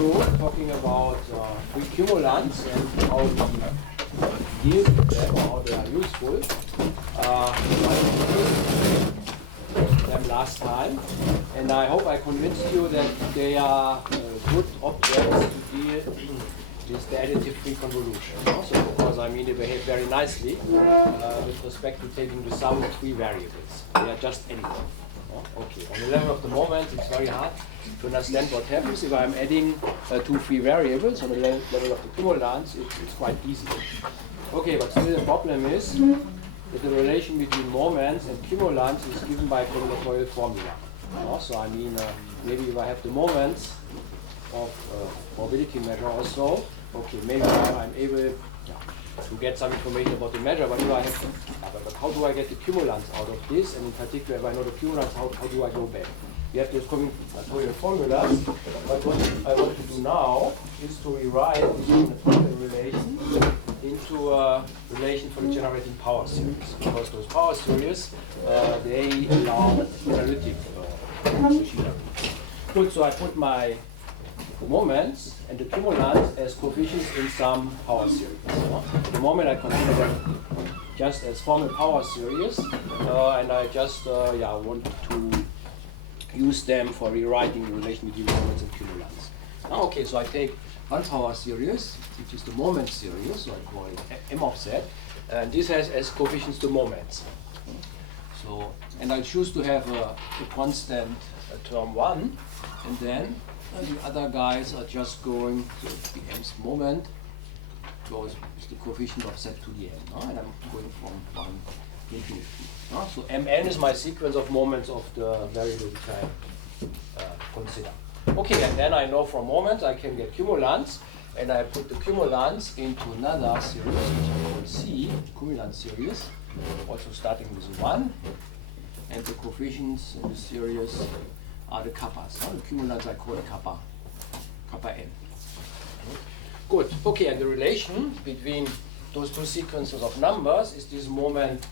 continue talking about free cumulants and how we deal with them, or how they are useful. Them last time, and I hope I convinced you that they are good objects to deal with the additive free convolution. Also, because they behave very nicely with respect to taking the sum of three variables. They are just anything. Okay, on the level of the moment, it's very hard to understand what happens if I'm adding two free variables. On the level of the cumulants, it's quite easy. Okay, but still the problem is that the relation between moments and cumulants is given by a combinatorial formula. So maybe if I have the moments of probability measure also, okay, maybe I'm able to get some information about the measure, but but how do I get the cumulants out of this? And in particular, if I know the cumulants, how do I go back? We have those combinatorial formulas, but what I want to do now is to rewrite this combinatorial relation into a relation for the generating power series, because those power series, they allow analytic machinery. Good, so I put my moments and the cumulants as coefficients in some power series. At the moment I consider them just as formal power series, and I just want to use them for rewriting the relation between moments and cumulants. Now, okay, so I take one power series, which is the moment series, so I call it M of Z, and this has as coefficients the moments. So, and I choose to have a constant term 1, and then the other guys are just going, so the nth moment goes with the coefficient of Z to the n, and I'm going from 1 to infinity. So Mn is my sequence of moments of the variable which I consider. Okay, and then I know from moments I can get cumulants, and I put the cumulants into another series, which I call C, cumulant series, also starting with 1, and the coefficients in the series are the kappas. The cumulants I call kappa n. Good. Okay, and the relation between those two sequences of numbers is this moment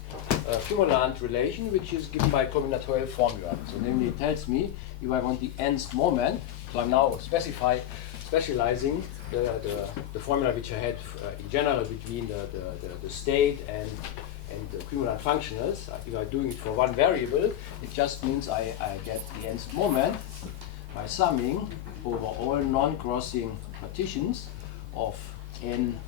cumulant relation, which is given by a combinatorial formula. So namely it tells me if I want the nth moment, so I'm now specializing the formula which I had in general between the state and the cumulant functionals. If I'm doing it for one variable, it just means I get the nth moment by summing over all non-crossing partitions of n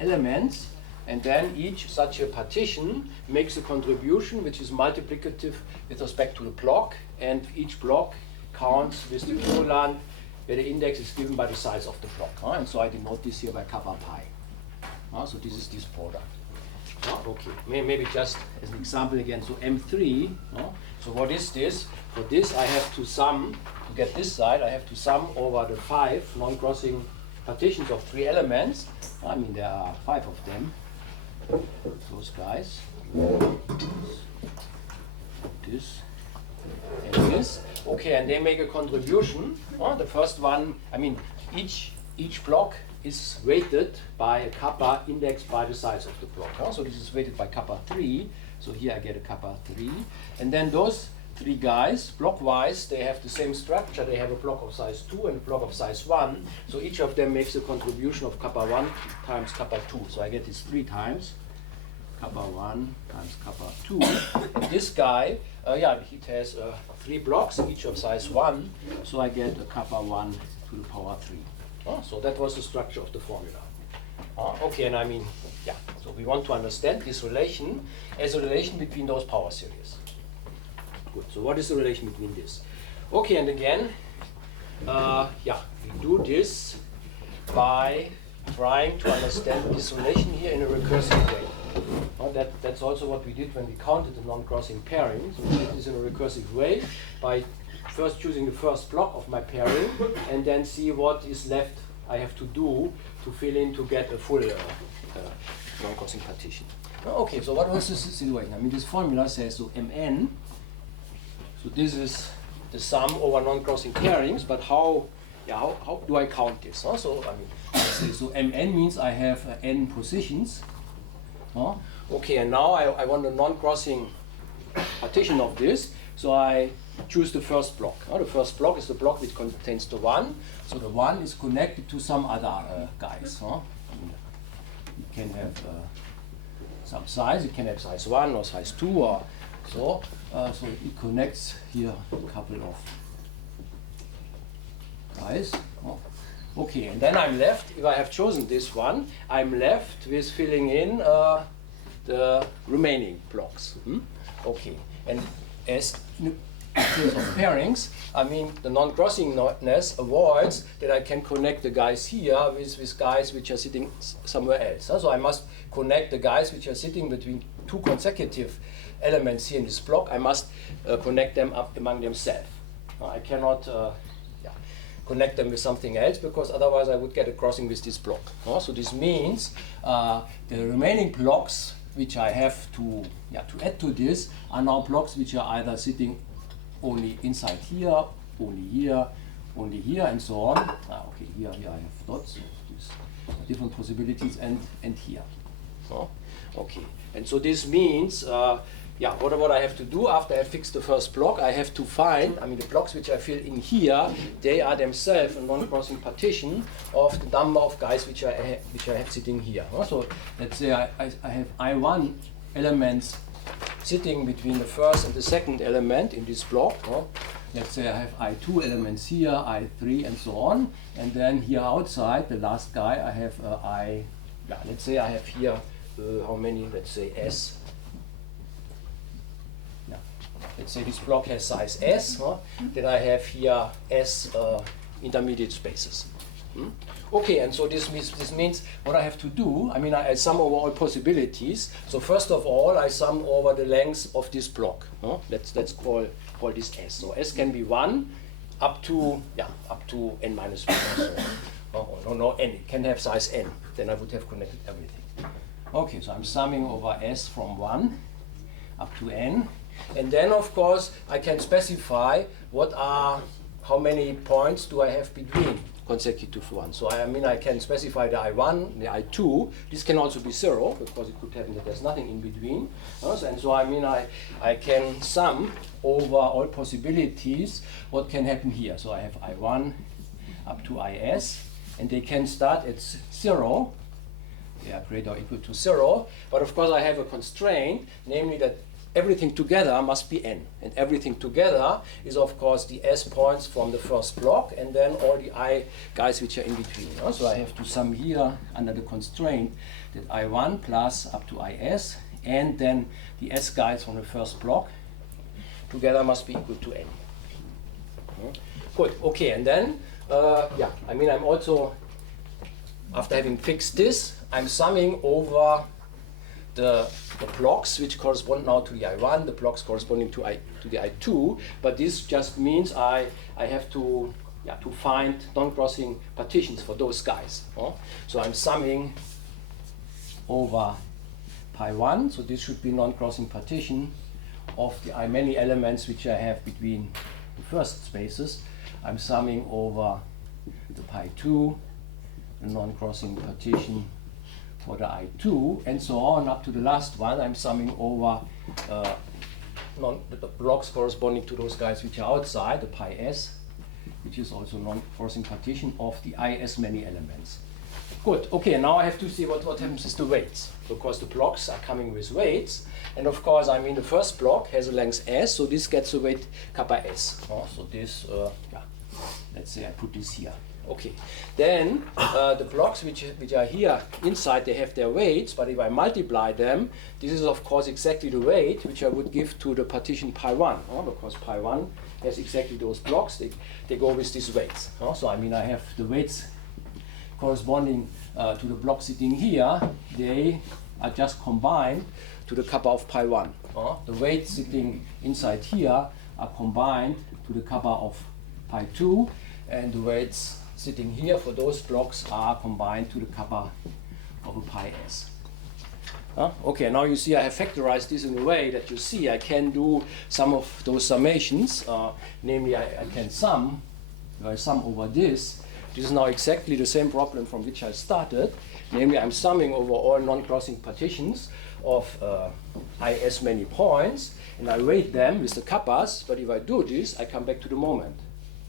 elements, and then each such a partition makes a contribution which is multiplicative with respect to the block, and each block counts with the cumulant where the index is given by the size of the block. And so I denote this here by kappa pi. So this is this product. Okay, maybe just as an example again, so M3, so what is this? For this I have to sum, to get this side, I have to sum over the 5 non-crossing partitions of 3 elements. There are 5 of them, those guys, this and this. Okay, and they make a contribution. The first one, each block is weighted by a kappa indexed by the size of the block. So this is weighted by kappa 3. So here I get a kappa 3. And then those 3 guys, blockwise, they have the same structure. They have a block of size 2 and a block of size 1. So each of them makes a contribution of kappa 1 times kappa 2. So I get this 3 times kappa 1 times kappa 2. And this guy, it has 3 blocks, each of size 1. So I get a kappa 1 to the power 3. So that was the structure of the formula. Okay, and so we want to understand this relation as a relation between those power series. Good, so what is the relation between this? Okay, and again, we do this by trying to understand this relation here in a recursive way. That's also what we did when we counted the non-crossing pairing. So we did this in a recursive way by first choosing the first block of my pairing and then see what is left I have to do to fill in to get a full non-crossing partition. Okay, so what was the situation? This formula says so Mn, so this is the sum over non-crossing pairings, but how do I count this? So Mn means I have n positions. Okay, and now I want a non-crossing partition of this, So I choose the first block. The first block is the block which contains the 1. So the 1 is connected to some other guys. You can have some size. You can have size 1 or size 2 or so. So it connects here a couple of guys. Okay, and then I'm left, if I have chosen this one, I'm left with filling in the remaining blocks. Okay, and as in case of pairings, I mean the non-crossingness avoids that I can connect the guys here with guys which are sitting somewhere else. So I must connect the guys which are sitting between two consecutive elements here in this block. I must connect them up among themselves. I cannot connect them with something else, because otherwise I would get a crossing with this block. So this means the remaining blocks which I have to add to this are now blocks which are either sitting only inside here, only here, only here, and so on. Okay, here I have dots, so these are different possibilities, and here. Okay, and so this means what I have to do after I fix the first block, I have to find, the blocks which I fill in here, they are themselves a non-crossing partition of the number of guys which I have sitting here. So let's say I have I1 elements sitting between the first and the second element in this block. Let's say I have I2 elements here, I3, and so on. And then here outside, the last guy, I have let's say I have here, how many? Let's say S. Let's say this block has size S, then I have here S intermediate spaces. Okay, and so this means what I have to do, I sum over all possibilities. So first of all, I sum over the length of this block. Let's call this S. So S can be 1 up to n minus 1 or so. No, n. It can have size n. Then I would have connected everything. Okay, so I'm summing over S from 1 up to n. And then, of course, I can specify how many points do I have between consecutive ones. So I can specify the I1, the I2. This can also be 0, because it could happen that there's nothing in between. And so I can sum over all possibilities what can happen here. So I have I1 up to IS, and they can start at 0. They are greater or equal to 0. But of course I have a constraint, namely that everything together must be n. And everything together is, of course, the S points from the first block, and then all the I guys which are in between. So I have to sum here under the constraint that I1 plus up to IS, and then the S guys from the first block together must be equal to n. Good, okay, and then, I'm also, after having fixed this, I'm summing over the blocks which correspond now to the I1, the blocks corresponding to the I2, but this just means I have to find non-crossing partitions for those guys. So I'm summing over pi1, so this should be non-crossing partition of the many elements which I have between the first spaces. I'm summing over the pi2, the non-crossing partition for the I2, and so on up to the last one. I'm summing over the blocks corresponding to those guys which are outside, the pi s, which is also non-crossing partition of the IS many elements. Good, okay, now I have to see what happens with the weights, because the blocks are coming with weights, and of course, the first block has a length s, so this gets a weight kappa s. So this, let's say I put this here. Okay, then the blocks which are here inside, they have their weights, but if I multiply them, this is of course exactly the weight which I would give to the partition pi1, because pi1 has exactly those blocks, they go with these weights. So I have the weights corresponding to the block sitting here, they are just combined to the kappa of pi1. The weights sitting inside here are combined to the kappa of pi2, and the weights sitting here for those blocks are combined to the kappa of a pi s. Okay, now you see I have factorized this in a way that you see I can do some of those summations, namely I can sum, if I sum over this, This is now exactly the same problem from which I started. Namely, I'm summing over all non-crossing partitions of IS many points, and I weight them with the kappas. But if I do this, I come back to the moment.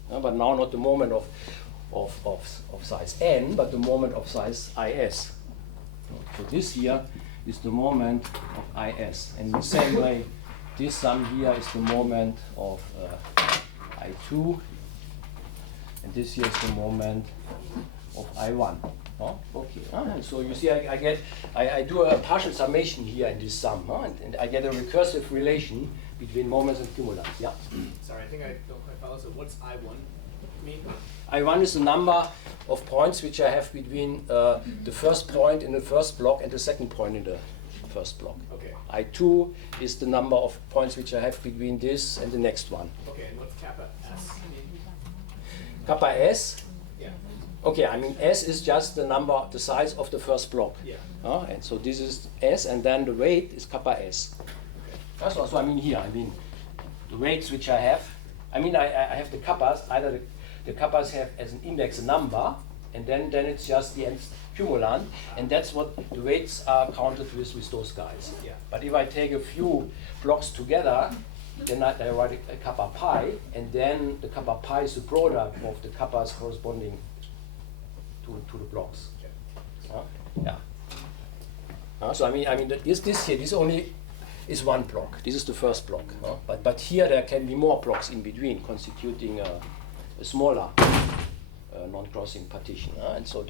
But now not the moment of size n, but the moment of size is. So this here is the moment of is. And in the same way, this sum here is the moment of I2, and this here is the moment of I1. Oh, okay. And so you see, I do a partial summation here in this sum, and I get a recursive relation between moments and cumulants. Yeah. Sorry, I think I don't quite follow. So what's I1 mean? I1 is the number of points which I have between the first point in the first block and the second point in the first block. Okay. I2 is the number of points which I have between this and the next one. Okay, and what's kappa S mean? Kappa S? Yeah. Okay, I mean S is just the number, the size of the first block. Yeah. And so this is S, and then the weight is kappa S. Okay. So I mean here, the weights which I have, I have the kappas, either the kappas have as an index a number, and then it's just the nth cumulant, and that's what the weights are counted with those guys. Yeah. But if I take a few blocks together, then I write a kappa pi, and then the kappa pi is the product of the kappas corresponding to the blocks. Yeah. So this only is one block. This is the first block. But here there can be more blocks in between, constituting a smaller non-crossing partition. And so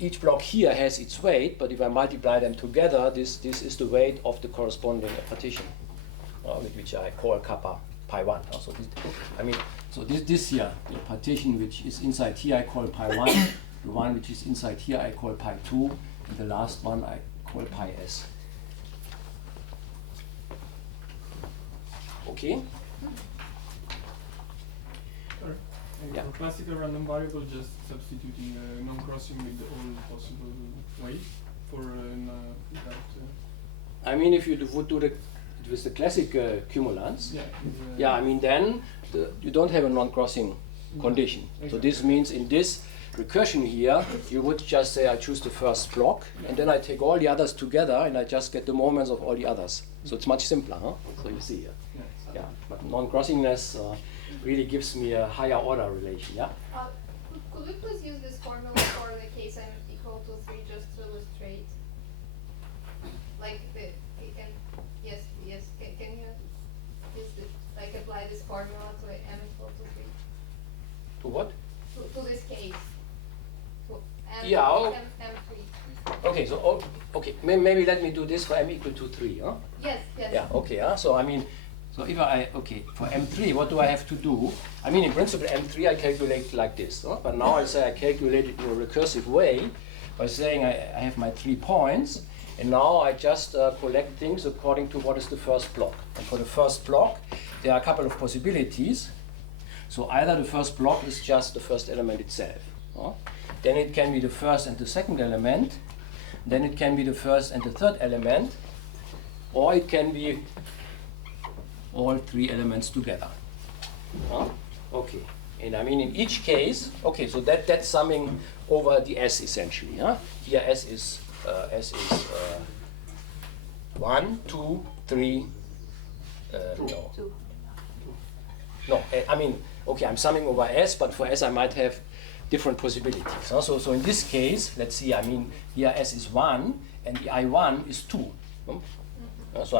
each block here has its weight, but if I multiply them together, this is the weight of the corresponding partition, which I call kappa pi 1. So this here, the partition which is inside here I call pi 1, the one which is inside here I call pi 2, and the last one I call pi s. Okay? Yeah. For classical random variable, just substituting non-crossing with all possible weights for that. If you would do it with the classic cumulants, then you don't have a non-crossing condition. Exactly. So this means in this recursion here, you would just say I choose the first block, and then I take all the others together, and I just get the moments of all the others. So it's much simpler, huh? So you see here. Yeah, but non-crossingness really gives me a higher order relation, yeah? Could we please use this formula for the case m equal to 3 just to illustrate? Like, can you just apply this formula to m equal to 3? To what? To this case. To m, yeah. M3. Okay, so, maybe let me do this for m equal to 3, huh? Yes. Yeah, okay, so if for M3, what do I have to do? In principle, M3 I calculate like this, huh? But now I say I calculate it in a recursive way by saying I have my 3 points, and now I just collect things according to what is the first block. And for the first block, there are a couple of possibilities. So either the first block is just the first element itself, huh? Then it can be the first and the second element, then it can be the first and the third element, or it can be all 3 elements together. Okay, and in each case, so that's summing over the S essentially. Here S is 1, 2, 3. I'm summing over S, but for S I might have different possibilities. So in this case, let's see. Here S is 1, and the I1 is 2. So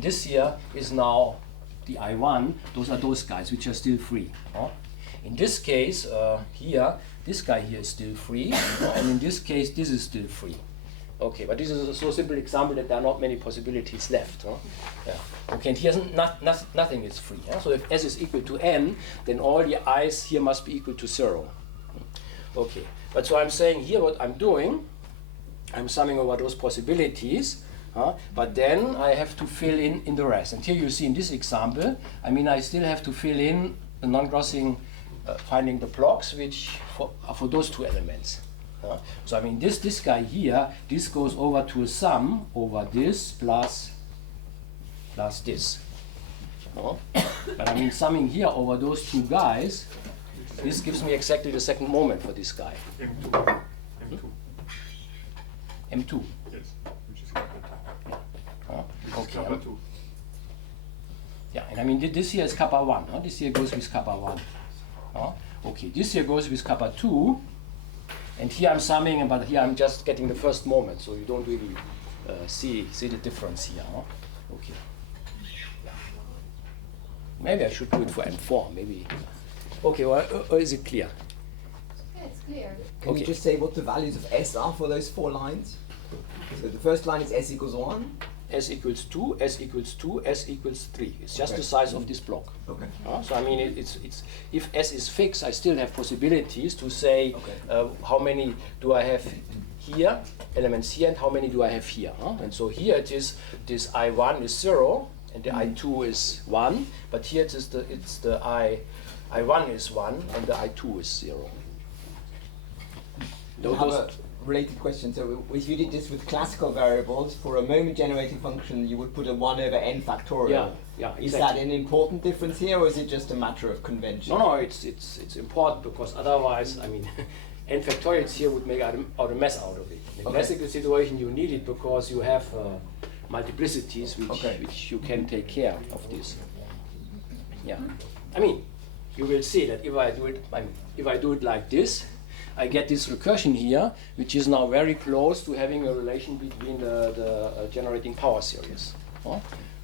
this here is now the I1. Those are those guys which are still free. In this case, here, this guy here is still free, and in this case, this is still free. Okay, but this is a so simple example that there are not many possibilities left. Okay, and here nothing is free. So if S is equal to n, then all the i's here must be equal to 0. Okay, but so I'm saying here what I'm doing, I'm summing over those possibilities. But then I have to fill in the rest. And here you see in this example, I still have to fill in the non-crossing, finding the blocks which for those 2 elements. So this guy here, this goes over to a sum over this plus this. But summing here over those 2 guys, This gives me exactly the second moment for this guy. M2. M2. Yes, which is kappa 2. Okay. Kappa 2. Yeah, and I mean this here is kappa 1. This here goes with kappa 1. Okay, this here goes with kappa 2. And here I'm summing, but here I'm just getting the first moment, so you don't really see the difference here. Okay. Maybe I should do it for M4, maybe. Okay, or is it clear? Yeah, it's clear. Can Okay. you just say what the values of S are for those 4 lines? So the first line is S equals 1. S equals 2, S equals 2, S equals 3. It's just Okay. the size of this block. Okay. So I mean, it's if S is fixed, I still have possibilities to say how many do I have here, elements here, and how many do I have here. And so here it is, this I1 is 0, and the I2 is 1, but here it is the I1 is 1, and the I2 is 0. I have a related question. So if you did this with classical variables, for a moment generating function, you would put a 1 over n factorial. Yeah, Is exactly. that an important difference here, or is it just a matter of convention? No, it's important, because otherwise, I mean, n factorials here would make out a mess out of it. In a Okay. classical situation, you need it because you have multiplicities Okay. which you can take care of this. Yeah, I mean, you will see that if I do it like this, I get this recursion here, which is now very close to having a relation between the generating power series.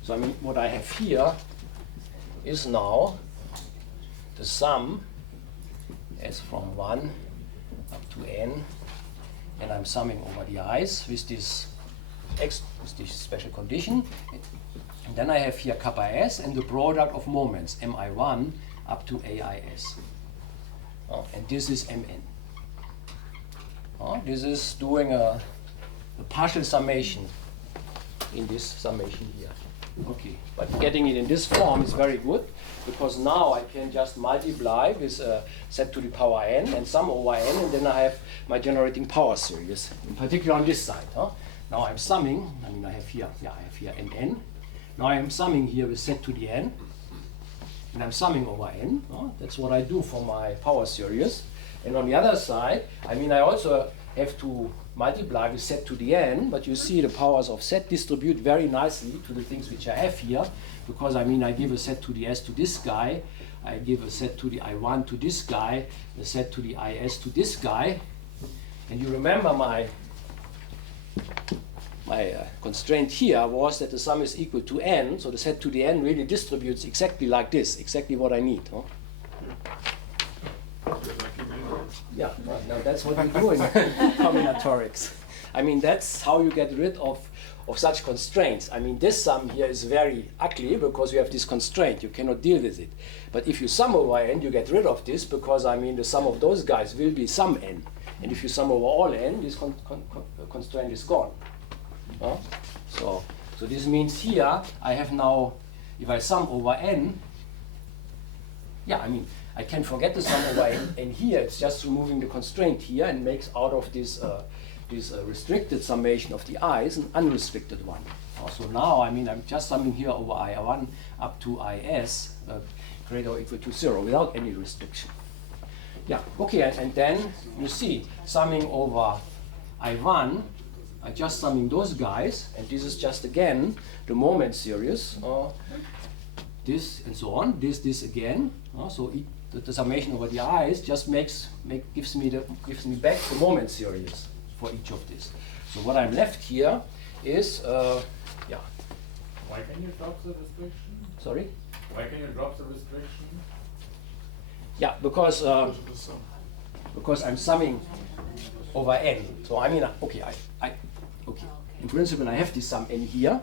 So I mean, what I have here is now the sum as from 1 up to n, and I'm summing over the i's with this special condition. And then I have here kappa s and the product of moments, mi1 up to AIS. And this is mn. This is doing a partial summation in this summation here. Okay, but getting it in this form is very good, because now I can just multiply with z to the power n and sum over n, and then I have my generating power series, in particular on this side. Now I'm summing, I mean I have here mn. Now I'm summing here with z to the n, and I'm summing over n. That's what I do for my power series. And on the other side, I mean I also have to multiply with z to the n, but you see the powers of z distribute very nicely to the things which I have here, because I mean I give a z to the s to this guy, I give a z to the I1 to this guy, a z to the IS to this guy, and you remember my constraint here was that the sum is equal to n, so the z to the n really distributes exactly like this, exactly what I need. Yeah, now that's what we do in combinatorics. I mean, that's how you get rid of such constraints. I mean, this sum here is very ugly because you have this constraint. You cannot deal with it. But if you sum over n, you get rid of this, because, I mean, the sum of those guys will be sum n. And if you sum over all n, this constraint is gone. So this means here, I have now, if I sum over n, yeah, I mean, I can forget the sum over n, and here it's just removing the constraint here and makes out of this restricted summation of the i's an unrestricted one. So now, I mean, I'm just summing here over I1 up to IS greater or equal to 0 without any restriction. Yeah, okay, and then you see, summing over I1, I'm just summing those guys, and this is just again the moment series, this and so on, this again. So the summation over the i's just gives me back the moment series for each of these. So what I'm left here is yeah. Why can you drop the restriction? Sorry. Why can you drop the restriction? Yeah, because I'm summing over n. So I mean, okay, okay. In principle, I have this sum n here.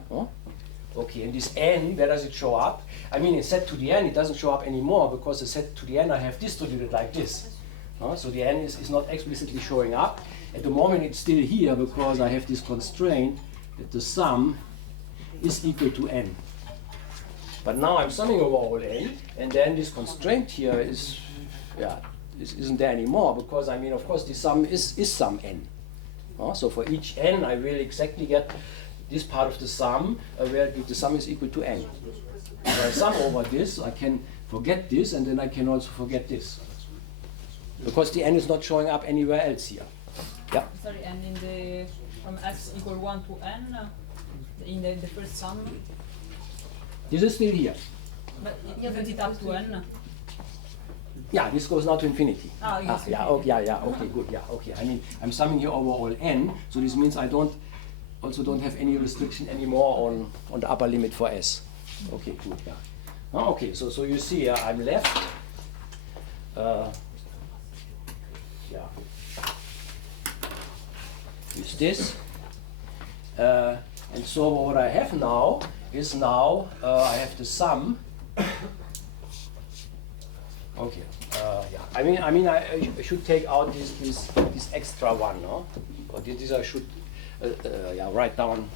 Okay, and this n, where does it show up? I mean, in z to the n, it doesn't show up anymore, because the z to the n I have distributed like this. So the n is not explicitly showing up. At the moment, it's still here, because I have this constraint that the sum is equal to n. But now I'm summing over all n, and then this constraint here isn't there anymore, because, I mean, of course, the sum is sum n. So for each n, I will exactly get this part of the sum where the sum is equal to n. If I sum over this, I can forget this, and then I can also forget this. because the n is not showing up anywhere else here. Yeah. Sorry, and in the from s equal 1 to n, in the first sum, This is still here. but isn't it up to n? Yeah, this goes now to infinity. Ah, yes, yeah, infinity. okay, good, yeah, okay. I mean, I'm summing here over all n, so this means I don't have any restriction anymore on the upper limit for s. Okay, good, yeah. Okay, so you see, I'm left. Yeah. With this. And so what I have now is I have the sum. Okay. Yeah. I mean, I should take out this extra one, no? Or this I should write down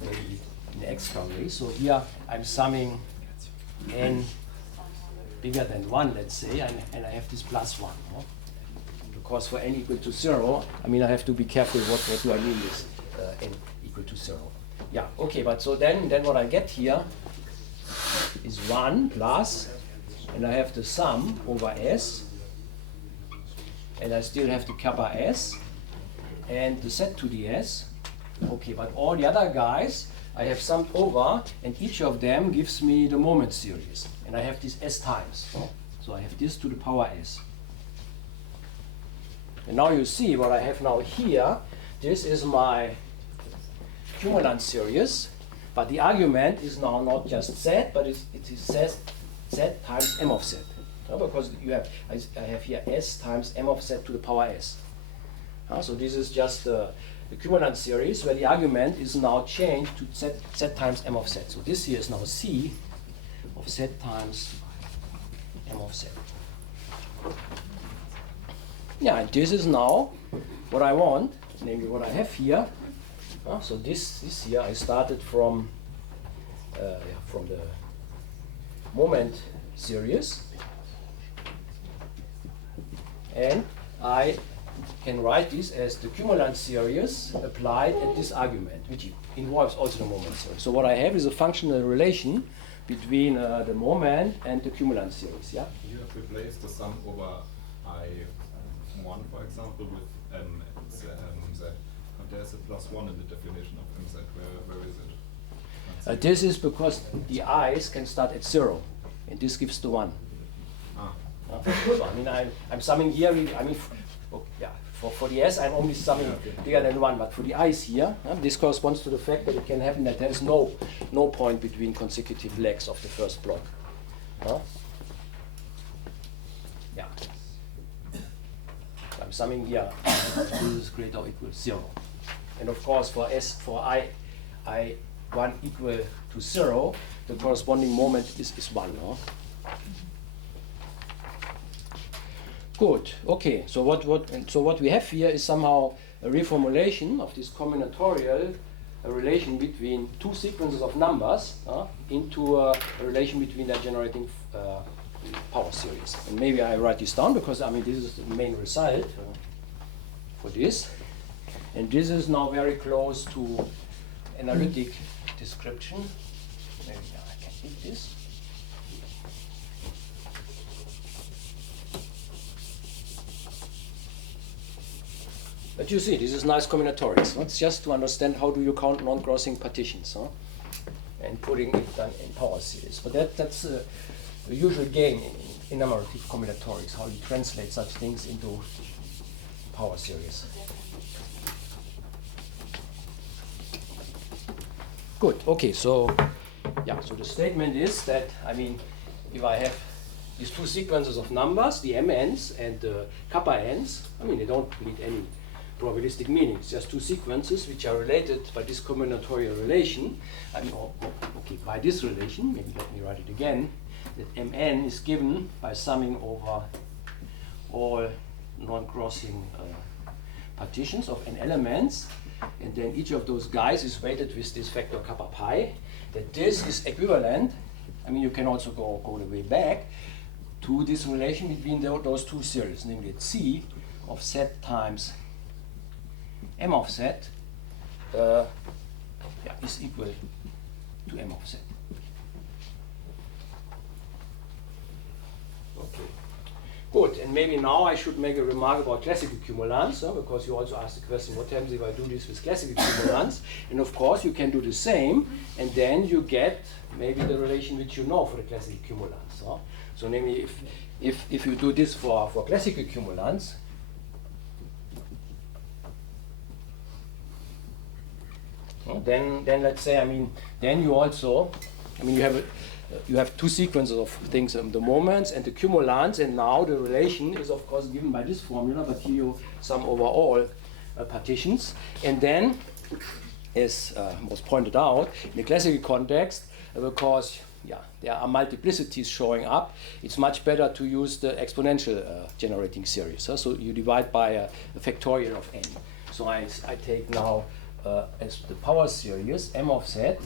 maybe in an extra way. So here I'm summing n bigger than 1, let's say, and I have this plus 1. No? Because for n equal to 0, I mean, I have to be careful what do I mean with n equal to 0. Yeah, okay, but so then what I get here is 1 plus, and I have the sum over s, and I still have the kappa s, and the set to the s. Okay, but all the other guys I have summed over, and each of them gives me the moment series. And I have this s times. So I have this to the power s. And now you see what I have now here. This is my cumulant series, but the argument is now not just z, but it is z times m of z. Because I have here s times m of z to the power s. So this is just the cumulant series where the argument is now changed to z times m of z. So this here is now c of z times m of z. Yeah, and this is now what I want, namely what I have here. So this here I started from the moment series, and I can write this as the cumulant series applied at this argument, which involves also the moment series. So what I have is a functional relation between the moment and the cumulant series. Yeah. You have replaced the sum over I1, for example, with mz. And there's a plus 1 in the definition of mz. Where is it? This is because the i's can start at 0, and this gives the 1. So I mean, I'm summing here. I mean, for the s, I'm only summing bigger than 1, but for the i's here, this corresponds to the fact that it can happen that there is no point between consecutive legs of the first block. Yeah. So I'm summing here. This is greater or equal to 0, and of course for I1 equal to 0, the corresponding moment is 1. No? Good. Okay. So what we have here is somehow a reformulation of this combinatorial relation between two sequences of numbers into a relation between their generating power series. And maybe I write this down because I mean this is the main result for this, and this is now very close to analytic description. Maybe I can hit this. But you see, this is nice combinatorics. It's just to understand how do you count non-crossing partitions, and putting it then in power series. But that's the usual game in enumerative combinatorics, how you translate such things into power series. Good. Okay. So the statement is that if I have these two sequences of numbers, the mn's and the kappa n's, they don't need any probabilistic meaning. It's just two sequences which are related by this combinatorial relation. By this relation, maybe let me write it again, that mn is given by summing over all non-crossing partitions of n elements, and then each of those guys is weighted with this factor kappa pi, that this is equivalent, you can also go the way back, to this relation between those two series, namely it's c of z times m of z is equal to m of z. Okay. Good, and maybe now I should make a remark about classical cumulants, because you also asked the question, what happens if I do this with classical cumulants? And of course, you can do the same, and then you get maybe the relation which you know for the classical cumulants. So namely, if you do this for classical cumulants, then let's say, then you also, you have two sequences of things, the moments and the cumulants, and now the relation is of course given by this formula, but here you sum over all partitions. And then, as was pointed out, in the classical context, because there are multiplicities showing up, it's much better to use the exponential generating series. So you divide by a factorial of n. So I take now as the power series m of z,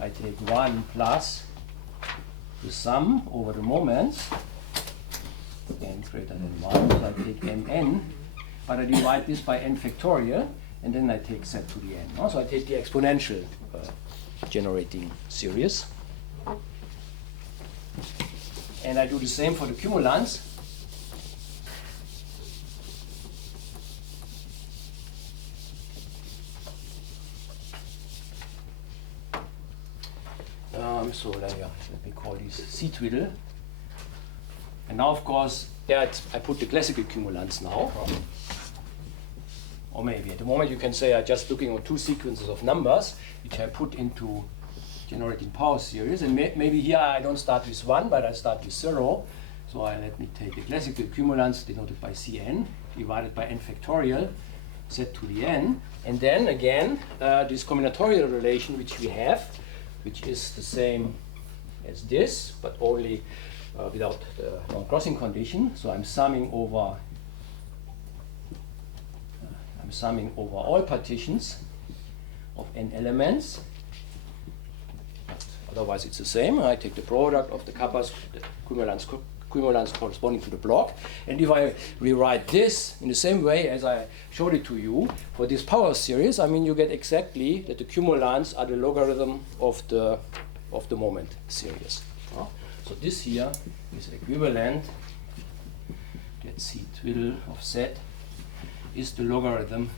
I take 1 plus the sum over the moments, n greater than 1, so I take mn, but I divide this by n factorial, and then I take z to the n. So I take the exponential generating series. And I do the same for the cumulants. So let me call these C-twiddle. And now, of course, I put the classical cumulants now. Or maybe at the moment you can say I'm just looking at two sequences of numbers, which I put into generating power series. And maybe here I don't start with 1, but I start with 0. So let me take the classical cumulants denoted by Cn, divided by n factorial, z to the n. And then again, this combinatorial relation which we have, which is the same as this, but only without the non-crossing condition. So I'm summing over all partitions of n elements. But otherwise, it's the same. I take the product of the kappas, the cumulants corresponding to the block. And if I rewrite this in the same way as I showed it to you for this power series, you get exactly that the cumulants are the logarithm of the moment series. So this here is equivalent, that C twiddle of Z is the logarithm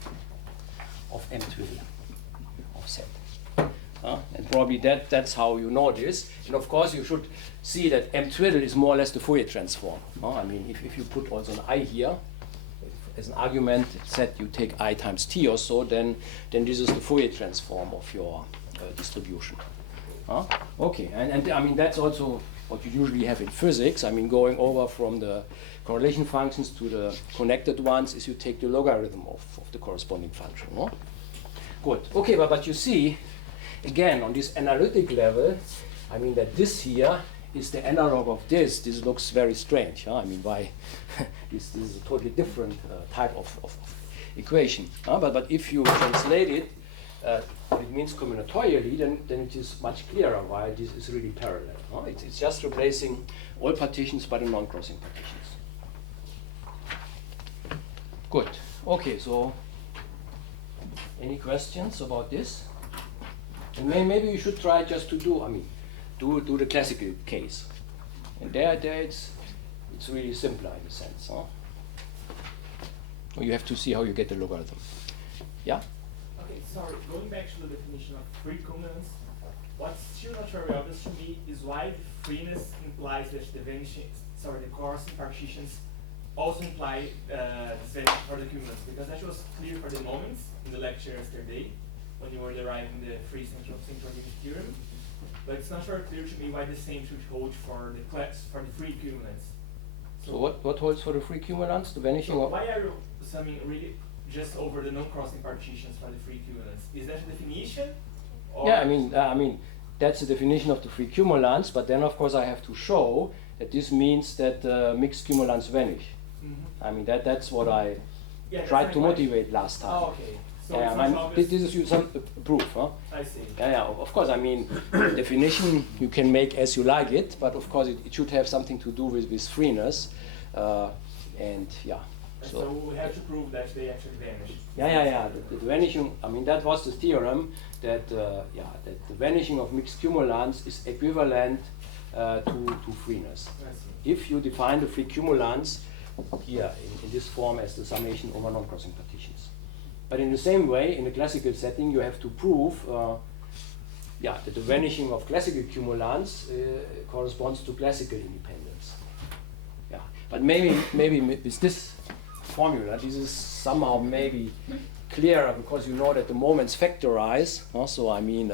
of M twiddle of Z. And probably that's how you know this. And of course you should see that M twiddle is more or less the Fourier transform. If you put also an I here, as an argument, set you take I times T or so, then this is the Fourier transform of your distribution. Okay, and that's also what you usually have in physics. Going over from the correlation functions to the connected ones is you take the logarithm of the corresponding function. Good. Okay, but you see, again, on this analytic level, that this here is the analog of this. This looks very strange. Why? This is a totally different type of equation. But if you translate it, it means combinatorially, then it is much clearer why this is really parallel. It's just replacing all partitions by the non-crossing partitions. Good. Okay, so any questions about this? And maybe you should try just to do the classical case. And there it's really simpler in a sense. You have to see how you get the logarithm. Yeah? Okay, sorry, going back to the definition of free cumulants, what's still not very obvious to me is why the freeness implies that the crossing partitions also imply this value for the cumulants, because that was clear for the moments in the lecture yesterday when you were deriving the free central-limit theorem, but it's not very clear to me why the same should hold for the free cumulants. So what holds for the free cumulants? The vanishing of. Why are you summing really just over the non-crossing partitions for the free cumulants? Is that a definition? Yeah, that's the definition of the free cumulants, but then of course I have to show that this means that mixed cumulants vanish. Mm-hmm. That's what I tried to motivate last time. Oh, okay. So this is some proof. I see. Yeah, of course. The definition you can make as you like it, but of course it should have something to do with freeness, and yeah. So we have to prove that they actually vanish. Yeah. The vanishing. That was the theorem that that the vanishing of mixed cumulants is equivalent to freeness. If you define the free cumulants here in this form as the summation over non-crossing partitions. But in the same way, in a classical setting, you have to prove that the vanishing of classical cumulants corresponds to classical independence. Yeah, but maybe with this formula, this is somehow maybe clearer because you know that the moments factorize. So I mean,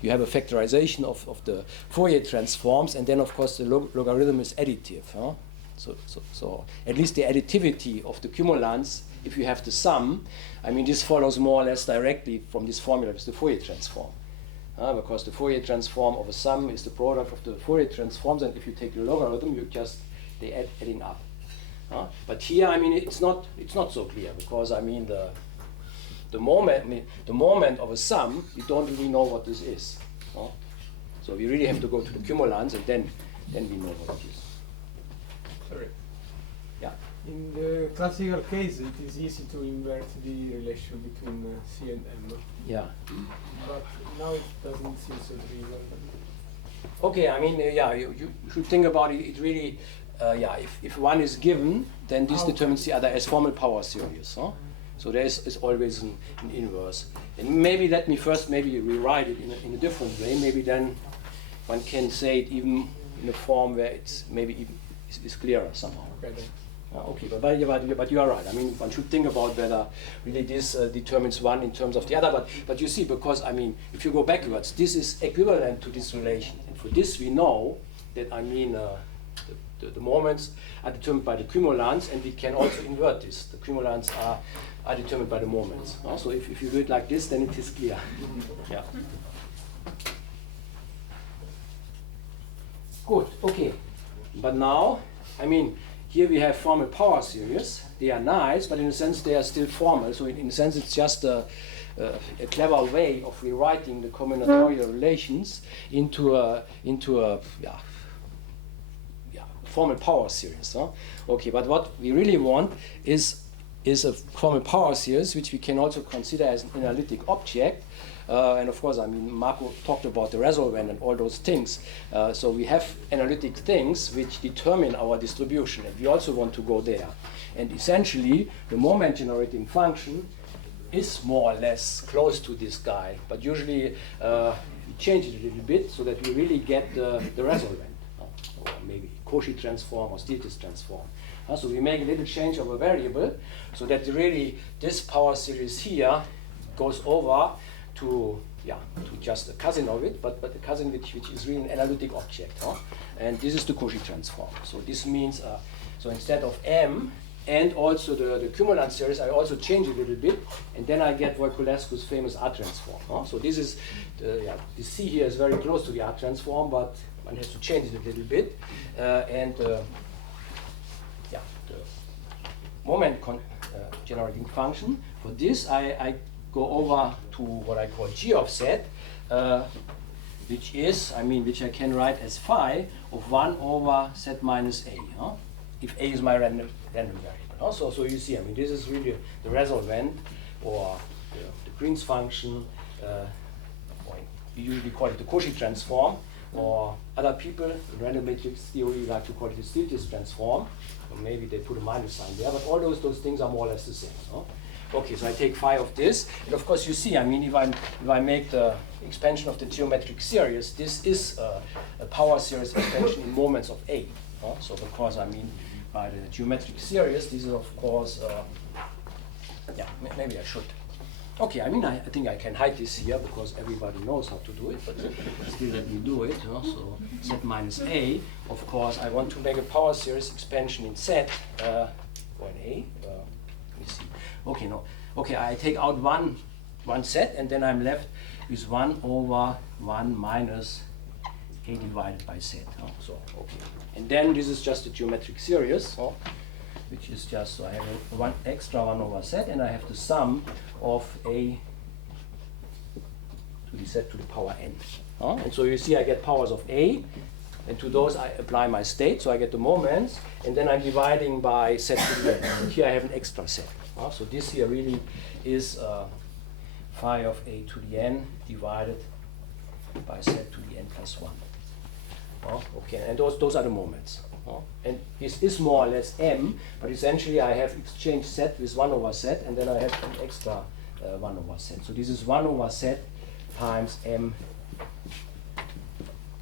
you have a factorization of the Fourier transforms, and then of course the logarithm is additive. So at least the additivity of the cumulants, if you have the sum, I mean this follows more or less directly from this formula with the Fourier transform. Because the Fourier transform of a sum is the product of the Fourier transforms, and if you take the logarithm, they adding up. But here, I mean, it's not so clear because I mean the moment of a sum, you don't really know what this is. So we really have to go to the cumulants, and then we know what it is. Sorry. Yeah. In the classical case, it is easy to invert the relation between C and M. Yeah. But now it doesn't seem so trivial. Okay, I mean, you should think about it. It really, if one is given, then this determines the other as formal power series. So there is always an inverse. And maybe let me first maybe rewrite it in a different way. Maybe then one can say it even in a form where it's maybe even is clearer somehow. Okay. Okay, but you are right. I mean, one should think about whether really this determines one in terms of the other. But you see, because I mean, if you go backwards, this is equivalent to this relation. And for this, we know that I mean the moments are determined by the cumulants, and we can also invert this. The cumulants are determined by the moments. So if you do it like this, then it is clear. Yeah. Good. Okay. But now, I mean, here we have formal power series. They are nice, but in a sense they are still formal. So in a sense it's just a clever way of rewriting the combinatorial relations into a formal power series. Okay, but what we really want is a formal power series which we can also consider as an analytic object. And of course, I mean, Marco talked about the resolvent and all those things. So we have analytic things which determine our distribution, and we also want to go there. And essentially, the moment generating function is more or less close to this guy, but usually we change it a little bit so that we really get the resolvent, or maybe Cauchy transform or Stieltjes transform. So we make a little change of a variable so that really this power series here goes over to just a cousin of it, but a cousin which is really an analytic object. And this is the Cauchy transform. So this means, so instead of M and also the cumulant series, I also change it a little bit, and then I get Voiculescu's famous R transform. So this is, the C here is very close to the R transform, but one has to change it a little bit. The moment generating function, for this I go over to what I call G of Z, which is, which I can write as phi of 1 over Z minus A, if A is my random variable. So you see, this is really the resolvent, or the Green's function, or we usually call it the Cauchy transform, or other people in random matrix theory like to call it the Stieltjes transform, or maybe they put a minus sign there, but all those things are more or less the same. Okay, so I take phi of this, and of course you see, if I make the expansion of the geometric series, this is a power series expansion in moments of A. So because by the geometric series, this is of course, maybe I should. Okay, I think I can hide this here because everybody knows how to do it, but still let me do it. So Z minus A, of course, I want to make a power series expansion in Z, or in A. Let me see. Okay, no. Okay, I take out one set, and then I'm left with 1 over 1 minus A divided by Z. So, okay. And then this is just a geometric series, which is just, so I have one extra 1 over Z, and I have the sum of A to the Z to the power n. And so you see I get powers of A, and to those I apply my state, so I get the moments, and then I'm dividing by Z to the n. And here I have an extra set. So this here really is phi of A to the n divided by Z to the n plus 1. Okay, and those are the moments. And this is more or less M, but essentially I have exchanged Z with 1 over Z, and then I have an extra 1 over Z. So this is 1 over Z times M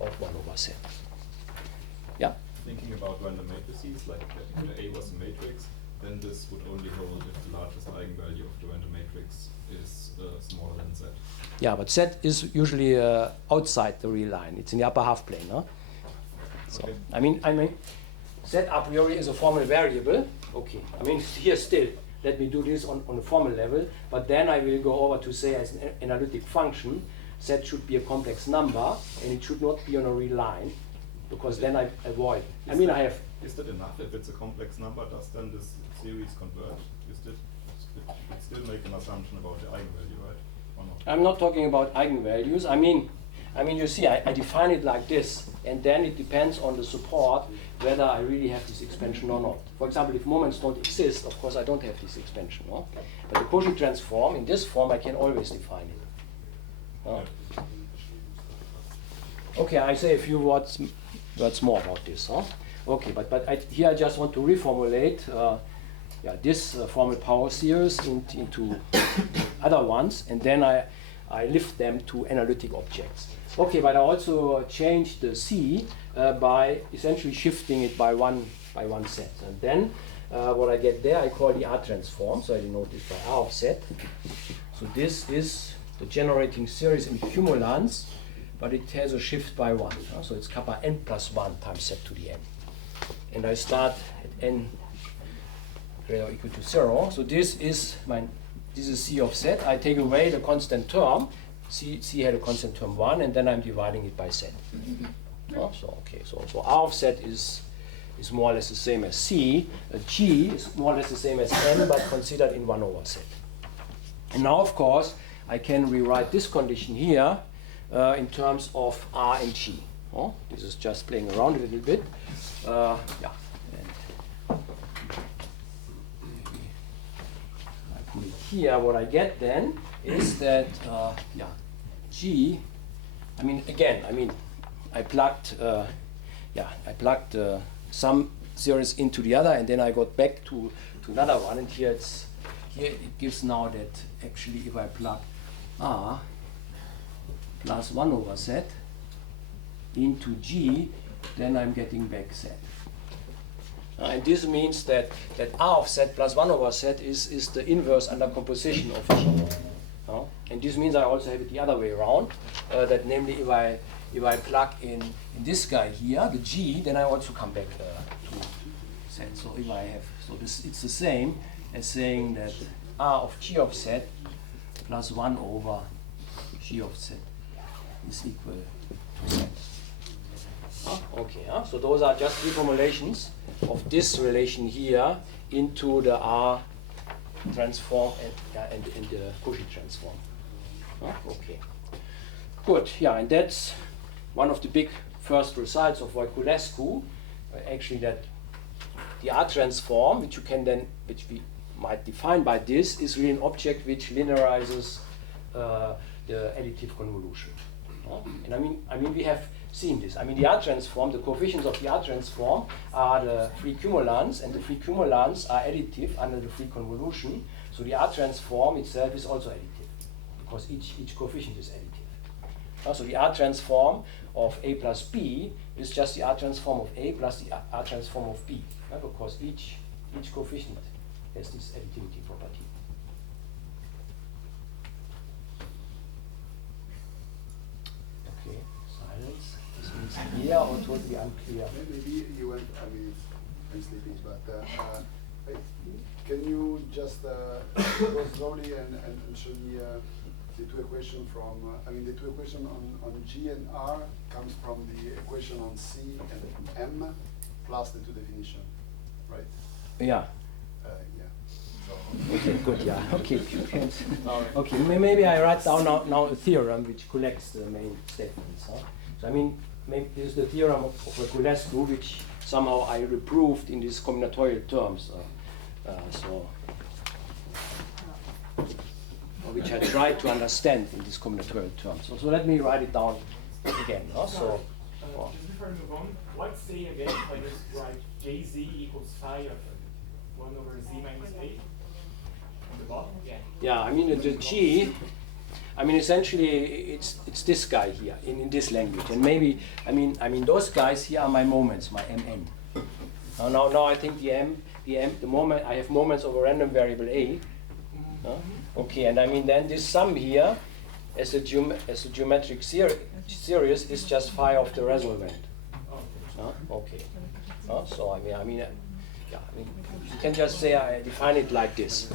of 1 over Z. Yeah? Thinking about random matrices, like if the A was a matrix, then this would only hold if the largest eigenvalue of the random matrix is smaller than Z. Yeah, but Z is usually outside the real line. It's in the upper half plane. No? So, Okay. I mean, Z a priori is a formal variable. Okay, I mean, here still, let me do this on a formal level, but then I will go over to say as an analytic function, Z should be a complex number, and it should not be on a real line, because then I avoid. I mean, I have. Is that enough? If it's a complex number, does then this series converge? It still make an assumption about the eigenvalue, right? Or not? I'm not talking about eigenvalues. I mean, you see, I define it like this, and then it depends on the support whether I really have this expansion or not. For example, if moments don't exist, of course I don't have this expansion. No? But the Cauchy transform, in this form, I can always define it. No? Okay, I say a few words more about this. Huh? Okay, but here I just want to reformulate this formal power series into other ones, and then I lift them to analytic objects. Okay, but I also changed the C by essentially shifting it by one set. And then what I get there, I call the R transform. So I denote this by R of Z. So this is the generating series in cumulants, but it has a shift by 1. So it's kappa n plus 1 times Z to the n. And I start at n greater or equal to 0. So this is C of Z. I take away the constant term. C had a constant term 1, and then I'm dividing it by Z. So R of Z is more or less the same as C. G is more or less the same as n, but considered in 1 over Z. And now, of course, I can rewrite this condition here in terms of R and G. This is just playing around a little bit. Here, what I get then is that G. I plugged some series into the other, and then I got back to another one. And here it gives now that actually if I plug R plus 1 over Z into G, then I'm getting back Z. And this means that R of Z plus 1 over Z is the inverse under composition of G. And this means I also have it the other way around, that namely if I plug in this guy here, the G, then I also come back to Z. So if I have, it's the same as saying that R of G of Z plus 1 over G of Z is equal to Z. Okay, so those are just reformulations of this relation here into the R transform and the Cauchy transform. Okay, good. Yeah, and that's one of the big first results of Voiculescu. Actually, that the R transform, which we might define by this, is really an object which linearizes the additive convolution. And I mean, we have seen this. I mean, the R transform, the coefficients of the R transform are the free cumulants, and the free cumulants are additive under the free convolution. So the R transform itself is also additive, because each coefficient is additive. So the R transform of A plus B is just the R transform of A plus the R transform of B, because each coefficient has this additivity property. Okay, silence. This means clear or totally unclear? Maybe you went, I'm sleeping, but can you just go slowly and show me the two equations from, the two equations on G and R comes from the equation on C and M plus the two definition, right? Yeah. So, okay, good, yeah. Okay, okay. Maybe I write down now a theorem which collects the main statements. So maybe this is the theorem of Voiculescu, which somehow I reproved in these combinatorial terms. Which I tried to understand in these combinatorial terms. So let me write it down again. for. Just before we move on, what's A again if I just write Jz equals phi of 1 over z minus A? On the bottom? Yeah. Yeah, I mean the G, I mean essentially it's this guy here in this language, and maybe I mean those guys here are my moments, my Mn. Now I think the moment I have moments of a random variable A. Okay, and I mean then this sum here as a geometric series is just phi of the resolvent. Okay. So I mean you can just say I define it like this.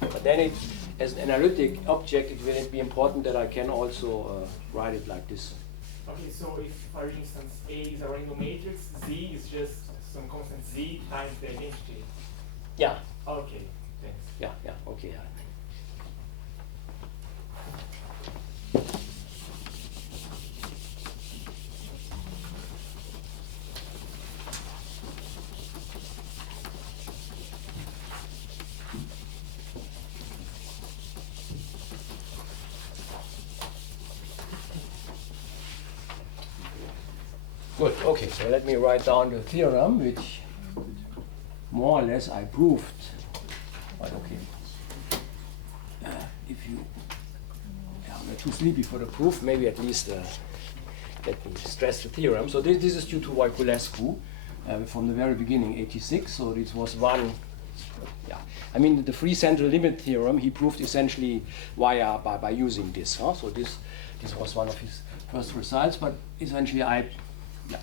But then as an analytic object, it will be important that I can also write it like this. Okay, so if, for instance, A is a random matrix, Z is just some constant Z times the identity. Yeah. Okay, thanks. Yeah, okay. Yeah. Good, okay, so let me write down the theorem, which more or less I proved. But okay, if you are too sleepy for the proof, maybe at least let me stress the theorem. So this is due to Voiculescu from the very beginning, 86. So this was one, I mean the free central limit theorem he proved essentially by using this. So this was one of his first results, but essentially I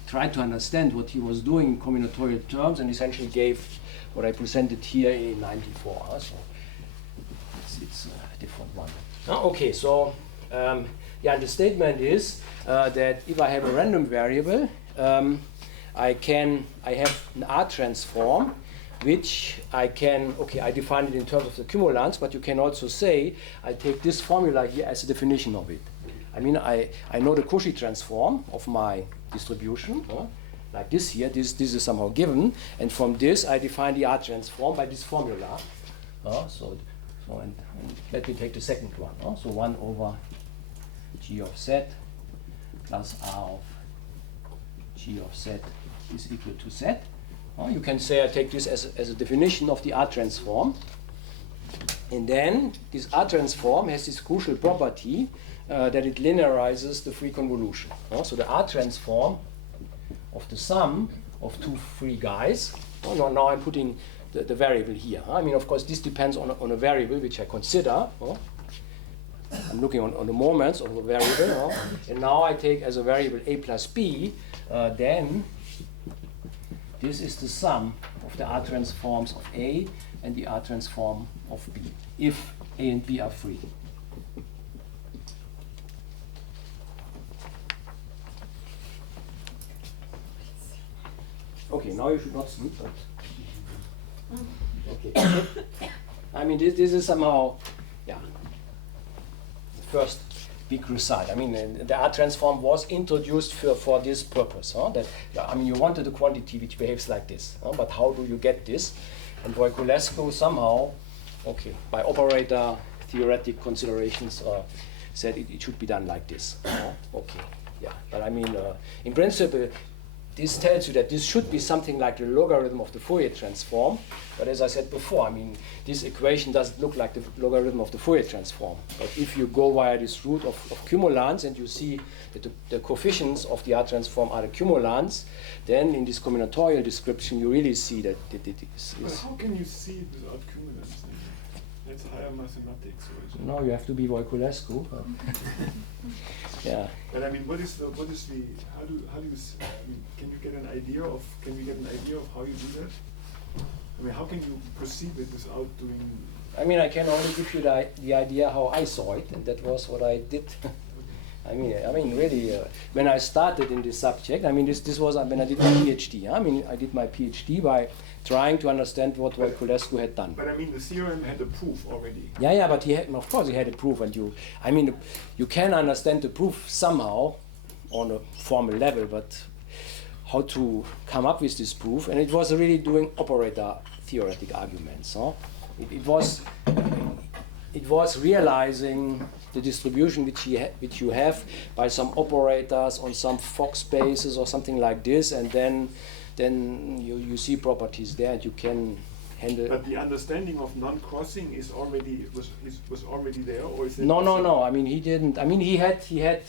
tried to understand what he was doing in combinatorial terms and essentially gave what I presented here in 94. So it's a different one. Okay, so the statement is that if I have a random variable, I have an R transform, which I define it in terms of the cumulants, but you can also say I take this formula here as a definition of it. I mean, I know the Cauchy transform of my distribution, like this here. This is somehow given, and from this I define the R transform by this formula. And let me take the second one. So 1 over G of Z plus R of G of Z is equal to Z. You can say I take this as a definition of the R transform, and then this R transform has this crucial property that it linearizes the free convolution. So the R transform of the sum of two free guys. Now I'm putting the variable here. I mean, of course, this depends on a variable which I consider. I'm looking on the moments of a variable. And now I take as a variable A plus B, then this is the sum of the R transforms of A and the R transform of B, if A and B are free. Okay, now you should not sleep, but okay. I mean, this is somehow, the first big result. I mean, the R transform was introduced for this purpose. I mean, you wanted a quantity which behaves like this, but how do you get this? And Voiculescu somehow, by operator theoretic considerations, said it should be done like this. But I mean, in principle, this tells you that this should be something like the logarithm of the Fourier transform. But as I said before, I mean, this equation doesn't look like the logarithm of the Fourier transform. But if you go via this root of cumulants and you see that the coefficients of the R transform are the cumulants, then in this combinatorial description you really see that it is. But how can you see it without cumulants? That's higher mathematics. No, you have to be Voiculescu. But I mean, how do you, I mean, can we get an idea of how you do that? I mean, how can you perceive it without doing? I mean, I can only give you the idea how I saw it, and that was what I did. I mean, really, when I started in this subject, I mean, this was when I did my PhD. I mean, I did my PhD by trying to understand what Voiculescu had done. But I mean, the theorem had a proof already. Yeah, but of course he had a proof, and you can understand the proof somehow on a formal level, but how to come up with this proof? And it was really doing operator theoretic arguments. It was it was realizing the distribution which you have by some operators on some Fock spaces or something like this, and then you see properties there, and you can handle. But the understanding of non-crossing is already was already there, or is it? No. I mean, he didn't. I mean, he said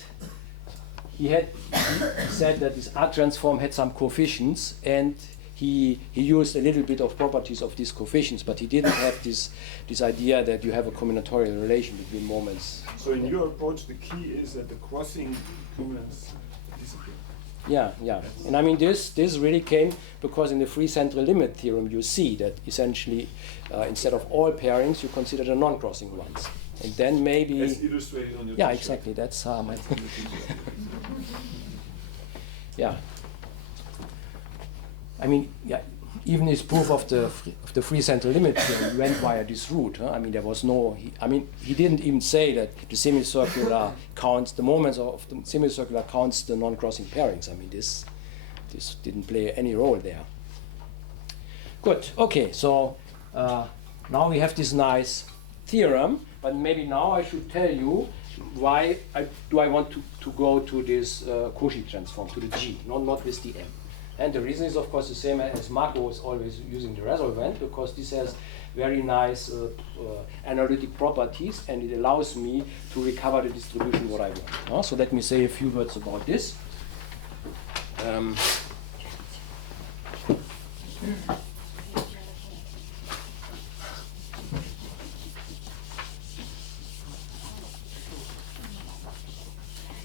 that this R transform had some coefficients, and he used a little bit of properties of these coefficients, but he didn't have this idea that you have a combinatorial relation between moments. So in your approach, the key is that the crossing cumulants disappear. Yeah. And I mean, this really came because in the free central limit theorem, you see that essentially, instead of all pairings, you consider the non-crossing ones. And then maybe... As illustrated on your Yeah, t-shirt. exactly. That's my... Yeah. I mean, yeah, even his proof of the free central limit theorem went via this route. Huh? I mean, there was no... he didn't even say that the semicircular counts, the moments of the semicircular counts the non-crossing pairings. I mean, this didn't play any role there. Good. Okay, so now we have this nice theorem, but maybe now I should tell you why I want to go to this Cauchy transform, to the G, not with the M. And the reason is, of course, the same as Marco was always using the resolvent, because this has very nice analytic properties, and it allows me to recover the distribution what I want. So let me say a few words about this.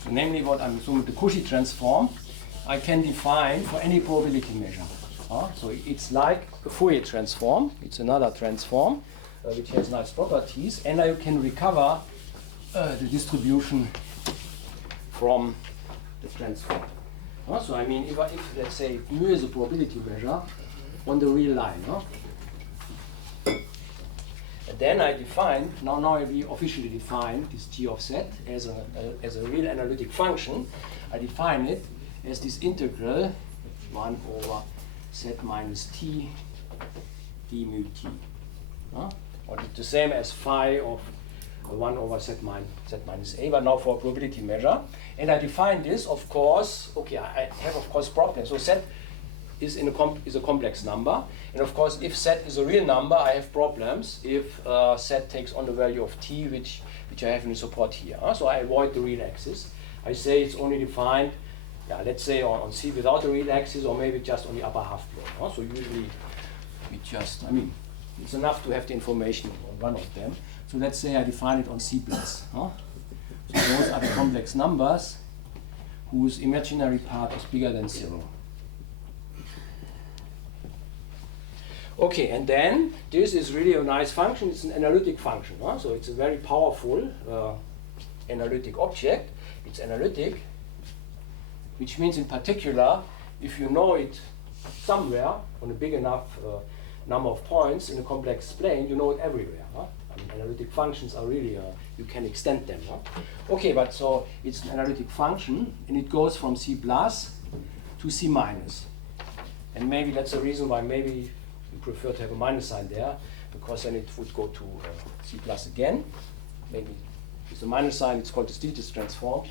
So namely what I'm assuming the Cauchy transform, I can define for any probability measure. So it's like a Fourier transform. It's another transform which has nice properties, and I can recover the distribution from the transform. So I mean, if let's say mu is a probability measure on the real line, and then I define now we officially define this G of Z as a real analytic function. I define it as this integral 1 over Z minus T d mu T. Or the same as phi of 1 over Z minus A, but now for a probability measure. And I define this, of course, okay, I have, of course, problems. So Z is a complex number. And of course, if Z is a real number, I have problems if Z takes on the value of T, which I have in the support here. So I avoid the real axis. I say it's only defined, let's say on C without the real axis, or maybe just on the upper half plane. So usually we just, I mean, it's enough to have the information on one of them. So let's say I define it on C plus. So those are the complex numbers whose imaginary part is bigger than 0. Okay, and then this is really a nice function. It's an analytic function. So it's a very powerful analytic object. It's analytic, which means in particular, if you know it somewhere on a big enough number of points in a complex plane, you know it everywhere. I mean, analytic functions are really, you can extend them. Okay, but so it's an analytic function, and it goes from C plus to C minus. And maybe that's the reason why maybe you prefer to have a minus sign there, because then it would go to C plus again. Maybe with the minus sign, it's called the Stieltjes transform.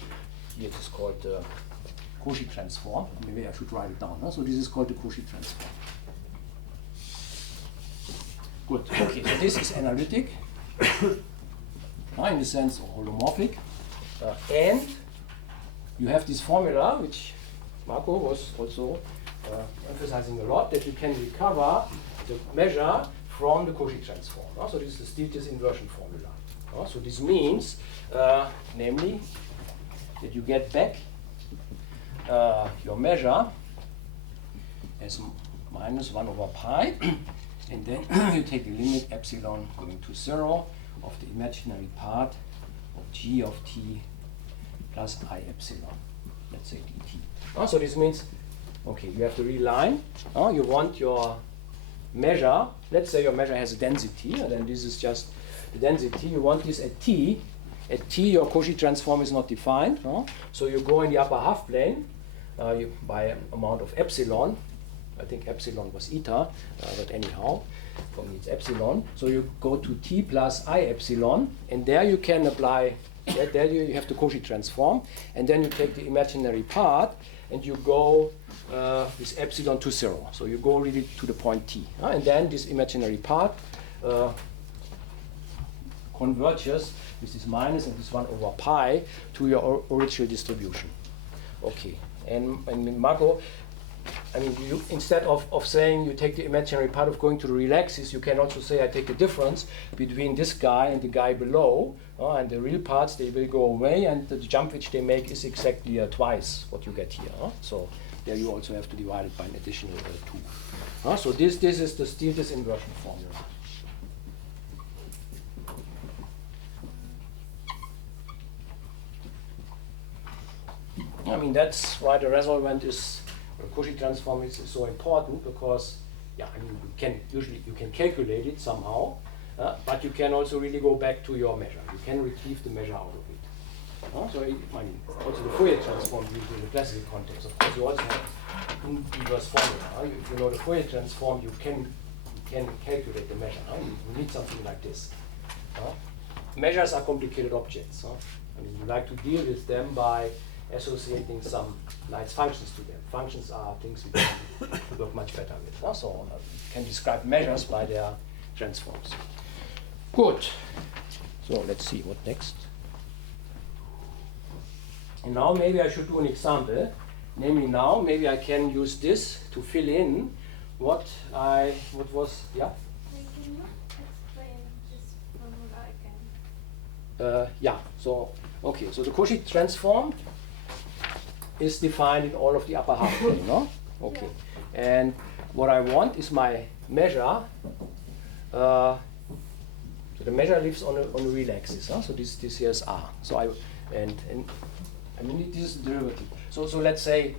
Here it is called the Cauchy transform. Maybe I should write it down. So this is called the Cauchy transform. Good. Okay, so this is analytic in the sense of holomorphic. And you have this formula, which Marco was also emphasizing a lot, that you can recover the measure from the Cauchy transform. So this is the Stieltjes inversion formula. So this means, namely, that you get back your measure as minus 1 over pi, and then you take the limit epsilon going to 0 of the imaginary part of G of T plus I epsilon, let's say dt. So this means, okay, you have the real line. You want your measure, let's say your measure has a density, and then this is just the density. You want this at T. At T, your Cauchy transform is not defined. So you go in the upper half plane by an amount of epsilon. I think epsilon was eta, but anyhow. for me it's epsilon. So you go to t plus I epsilon, and there you can apply, there you have the Cauchy transform, and then you take the imaginary part, and you go with epsilon to 0. So you go really to the point t. And then this imaginary part converges with this minus and this 1 over pi to your original distribution. Okay, and Marco, I mean, you, instead of saying you take the imaginary part of going to the relaxes, you can also say I take the difference between this guy and the guy below, and the real parts, they will go away, and the jump which they make is exactly twice what you get here. So there you also have to divide it by an additional 2. So this is the Steel's inversion formula. I mean, that's why the resolvent is, the Cauchy transform is so important, because, yeah, I mean, you can calculate it somehow, but you can also really go back to your measure. You can retrieve the measure out of it. So, I mean, also the Fourier transform used in the classical context. Of course, you also have inverse formula. If you know the Fourier transform, you can calculate the measure. You need something like this. Measures are complicated objects. I mean, you like to deal with them by associating some nice functions to them. Functions are things we can work much better with. So you can describe measures by their transforms. Good. So let's see what next. And now maybe I should do an example. Namely, now maybe I can use this to fill in what was, yeah? Wait, can you explain this formula again? Yeah, so, okay, so the Cauchy transform is defined in all of the upper half plane, no? Okay. Yeah. And what I want is my measure. So the measure lives on a real axis. So this here is R. So I mean this is the derivative. So let's say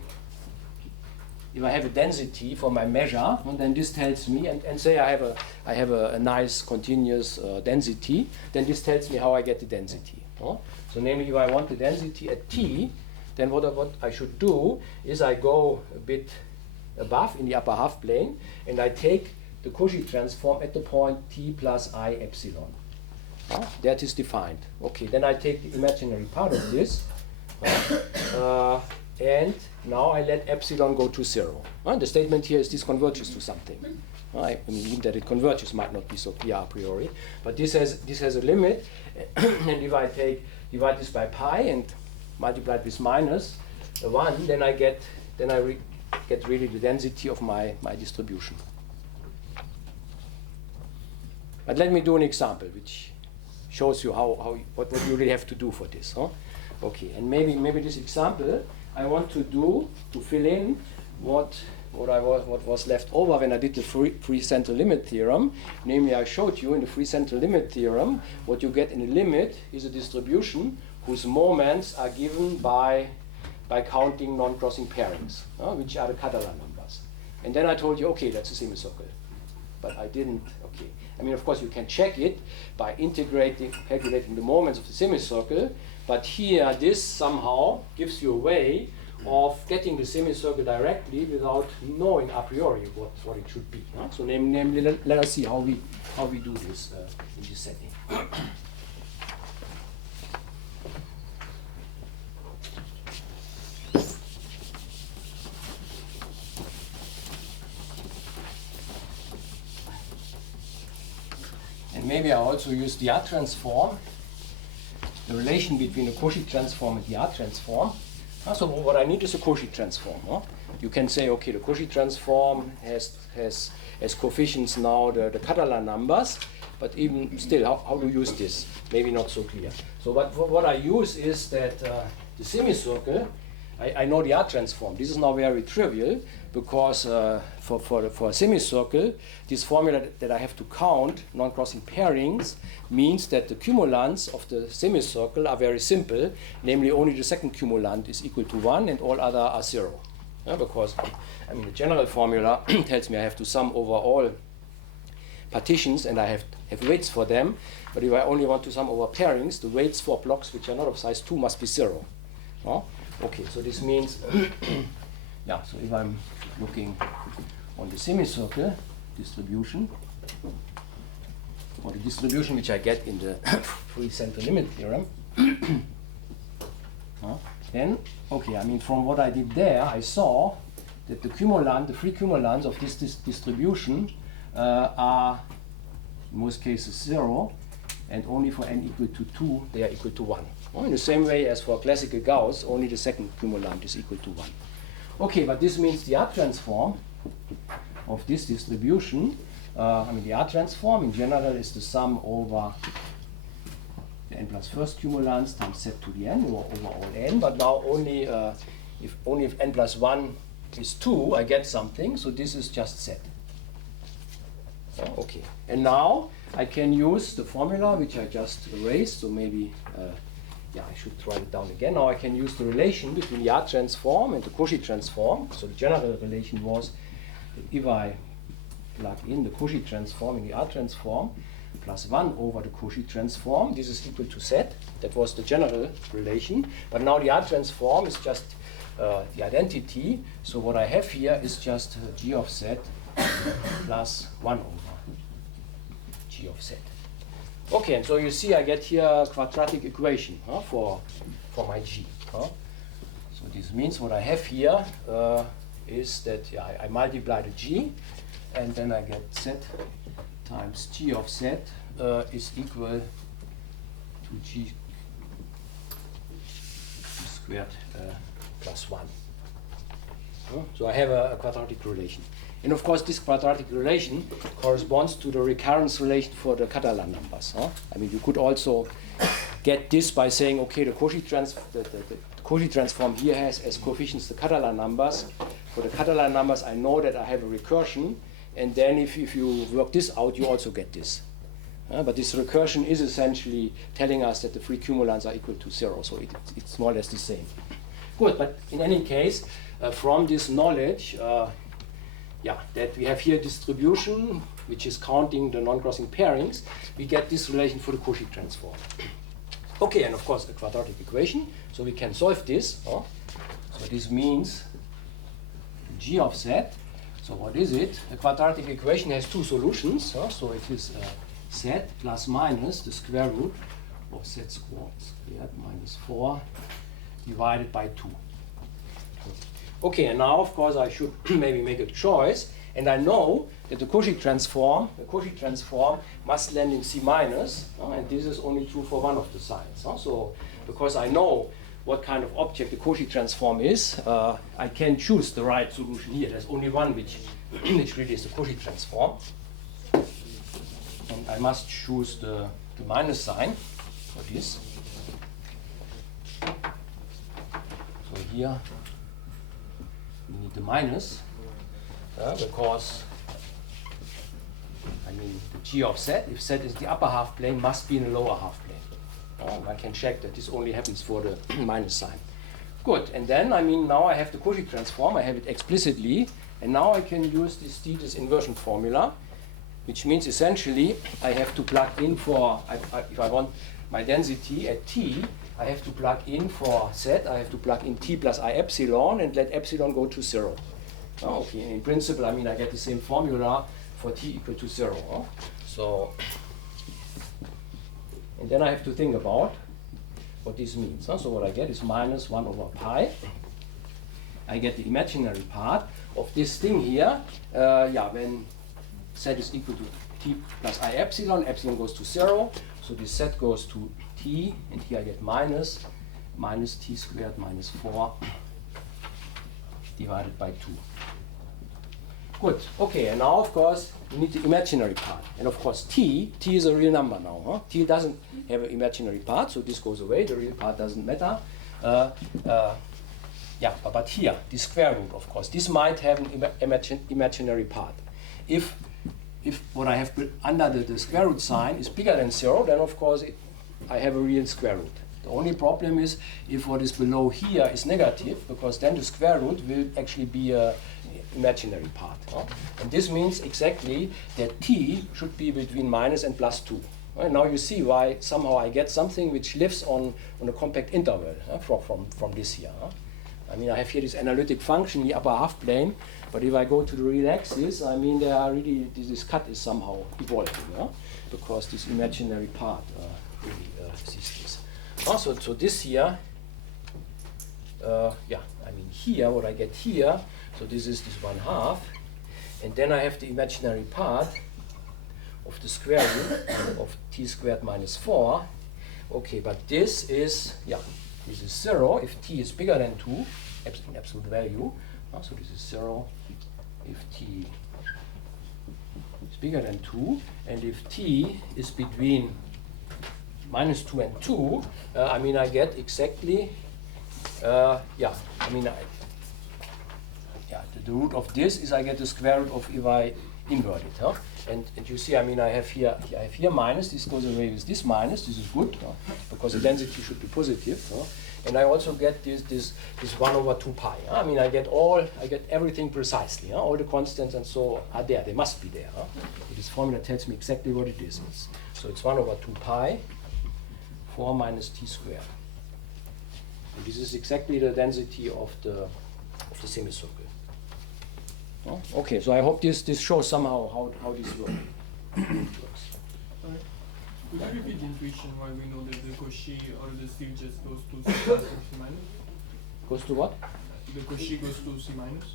if I have a density for my measure, and then this tells me, and say I have a nice continuous density, then this tells me how I get the density. So namely, if I want the density at t, then what I should do is I go a bit above in the upper half plane, and I take the Cauchy transform at the point t plus I epsilon. That is defined. Okay, then I take the imaginary part of this, and now I let epsilon go to 0. The statement here is this converges to something. I mean that it converges might not be so clear a priori, but this has a limit, and if I divide this by pi and multiplied with minus 1, then I get really the density of my distribution. But let me do an example which shows you what you really have to do for this. Okay, and maybe this example I want to do to fill in what was left over when I did the free central limit theorem. Namely, I showed you in the free central limit theorem what you get in a limit is a distribution whose moments are given by counting non-crossing pairings, which are the Catalan numbers. And then I told you, okay, that's a semicircle. But I didn't, okay. I mean, of course, you can check it by calculating the moments of the semicircle, but here this somehow gives you a way of getting the semicircle directly without knowing a priori what it should be. So namely, let us see how we do this in this setting. And maybe I also use the R transform, the relation between the Cauchy transform and the R transform. So what I need is a Cauchy transform. You can say, okay, the Cauchy transform has as coefficients now the Catalan numbers, but even still, how to use this? Maybe not so clear. So what I use is that the semicircle, I know the R transform. This is now very trivial because for a semicircle, this formula that I have to count non-crossing pairings means that the cumulants of the semicircle are very simple. Namely, only the second cumulant is equal to 1 and all other are 0. Because I mean the general formula tells me I have to sum over all partitions and I have weights for them. But if I only want to sum over pairings, the weights for blocks which are not of size 2 must be 0. Okay, so this means, yeah, so if I'm looking on the semicircle distribution, or the distribution which I get in the free center limit theorem, then, okay, I mean, from what I did there, I saw that the free cumulants of this distribution are, in most cases, 0, and only for n equal to 2, they are equal to 1. In the same way as for classical Gauss, only the second cumulant is equal to 1. Okay, but this means the R transform of this distribution, I mean, the R transform in general is the sum over the n plus first cumulants times z to the n, or over all n, but now only if n plus 1 is 2, I get something, so this is just z. Okay, and now I can use the formula which I just erased, so maybe, yeah, I should write it down again. Now I can use the relation between the R transform and the Cauchy transform. So the general relation was that if I plug in the Cauchy transform in the R transform plus 1 over the Cauchy transform, this is equal to z. That was the general relation. But now the R transform is just the identity. So what I have here is just g of z plus 1 over g of z. Okay, and so you see I get here a quadratic equation for my g. So this means what I have here is that, yeah, I multiply the g, and then I get z times g of z is equal to g squared plus 1. So I have a quadratic relation. And of course, this quadratic relation corresponds to the recurrence relation for the Catalan numbers. I mean, you could also get this by saying, okay, the Cauchy transform here has as coefficients the Catalan numbers. For the Catalan numbers, I know that I have a recursion, and then if you work this out, you also get this. But this recursion is essentially telling us that the free cumulants are equal to 0, so it's more or less the same. Good, but in any case, from this knowledge, yeah, that we have here distribution, which is counting the non-crossing pairings, we get this relation for the Cauchy transform. Okay, and of course a quadratic equation, so we can solve this. So this means g of z. So what is it? A quadratic equation has two solutions. So it is z plus minus the square root of z squared minus 4 divided by 2. Okay, and now of course I should maybe make a choice, and I know that the Cauchy transform must land in C minus, and this is only true for one of the signs. So because I know what kind of object the Cauchy transform is, I can choose the right solution here. There's only one which really is the Cauchy transform, and I must choose the minus sign for this. So here we need the minus, because I mean the g of z, if z is the upper half plane, must be in the lower half plane. I can check that this only happens for the minus sign. Good, and then I mean now I have the Cauchy transform, I have it explicitly, and now I can use this Dieter's inversion formula, which means essentially I have to plug in for, if I want my density at t, I have to plug in for z, I have to plug in t plus I epsilon and let epsilon go to 0. Okay, and in principle, I mean, I get the same formula for t equal to 0. So, and then I have to think about what this means. So what I get is minus 1 over pi. I get the imaginary part of this thing here. Yeah, when z is equal to t plus I epsilon, epsilon goes to 0. So this z goes to t, and here I get minus t squared minus 4 divided by 2. Good, okay, and now of course we need the imaginary part. And of course t is a real number now. T doesn't have an imaginary part, so this goes away, the real part doesn't matter. Yeah, but here, the square root, of course, this might have an imaginary part. If what I have under the square root sign is bigger than 0, then of course I have a real square root. The only problem is if what is below here is negative, because then the square root will actually be an imaginary part. And this means exactly that t should be between minus and plus 2. And now you see why somehow I get something which lives on a compact interval from this here. I mean, I have here this analytic function in the upper half plane, but if I go to the real axis, I mean, there are really, this cut is somehow evolving, yeah? Because this imaginary part really sees this. Also, so this here, yeah, I mean, here, what I get here, so this is this 1/2, and then I have the imaginary part of the square root of t squared minus 4. Okay, but this is, yeah, this is 0 if t is bigger than 2 in absolute value. So this is 0 if t is bigger than 2, and if t is between -2 and 2, I mean, I get exactly, yeah, I mean, the root of this is I get the square root of if I invert it. Huh? And you see, I mean, I have here minus, this goes away with this minus, this is good, because the density should be positive. And I also get this 1/2 pi. I mean, I get everything precisely. All the constants and so are there, they must be there. This formula tells me exactly what it is. So it's 1/2 pi, 4 minus t squared. And this is exactly the density of the semicircle. Oh, okay, so I hope this shows somehow how this works. Sorry. Could you repeat the intuition why we know that the Cauchy or the still just goes to C plus or C minus? Goes to what? The Cauchy goes to C minus?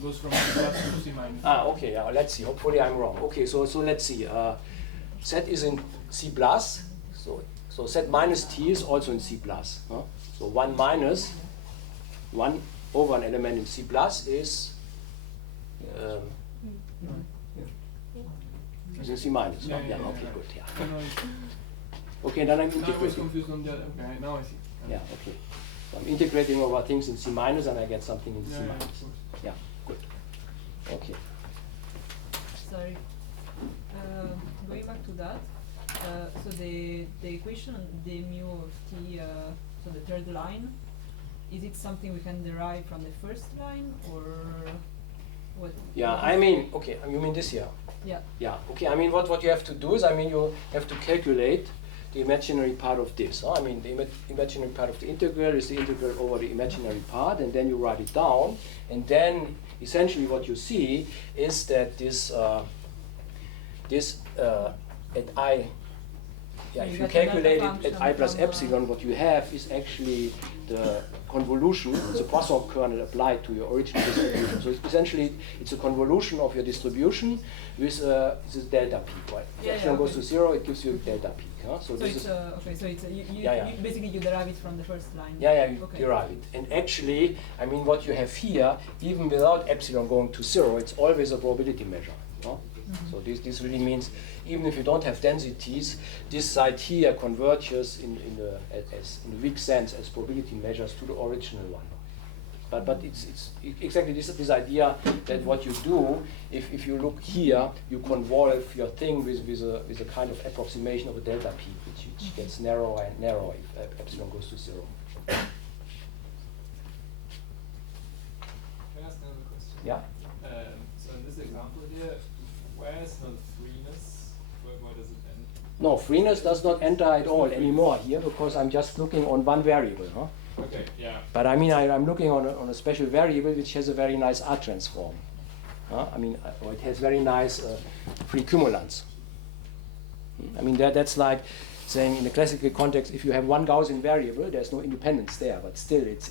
Goes from C plus to C minus. Okay, yeah, let's see. Hopefully I'm wrong. Okay, so let's see. Z is in C plus, so Z minus T is also in C plus. So 1 minus 1 over an element in C plus is in C minus. Yeah, Okay, good. Yeah. No, Okay, then I'm I was integrating. confused on the other. Okay, now I see. Yeah, okay. So I'm integrating over things in C minus, and I get something in C Yeah, of minus. course. Yeah, good. Okay. Sorry. Going back to that, so the equation the mu of t, so the third line, is it something we can derive from the first line, or what? Yeah, what I is- mean, okay, you mean this here? Yeah. Yeah, okay, I mean, what you have to do is, I mean, you have to calculate the imaginary part of this. I mean, the imaginary part of the integral is the integral over the imaginary part, and then you write it down, and then essentially what you see is that this at I, yeah, So if you you get the calculate delta it at I plus function from, epsilon, what you have is actually the convolution, the Poisson kernel applied to your original distribution. So it's essentially, it's a convolution of your distribution with this delta peak, right? If Yeah, epsilon goes okay. to 0, it gives you delta peak. Huh? So So this it's is, okay. So it's you Yeah. basically you derive it from the first line. yeah, you Okay. derive it. And actually, I mean, what you have here, even without epsilon going to 0, it's always a probability measure. No? So this really means, even if you don't have densities, this side here converges in the weak sense as probability measures to the original one. But it's exactly this idea that what you do, if you look here, you convolve your thing with a kind of approximation of a delta p, which gets narrower and narrower if epsilon goes to 0. Can I ask another question? Yeah? So in this example here, where is the freeness? Where does it end? No, freeness does not enter at all anymore here, because I'm just looking on one variable. Huh? Okay, yeah. But I mean, I'm looking on a special variable which has a very nice R transform. I mean, it has very nice free cumulants. I mean, that's like saying in the classical context, if you have one Gaussian variable, there's no independence there, but still it's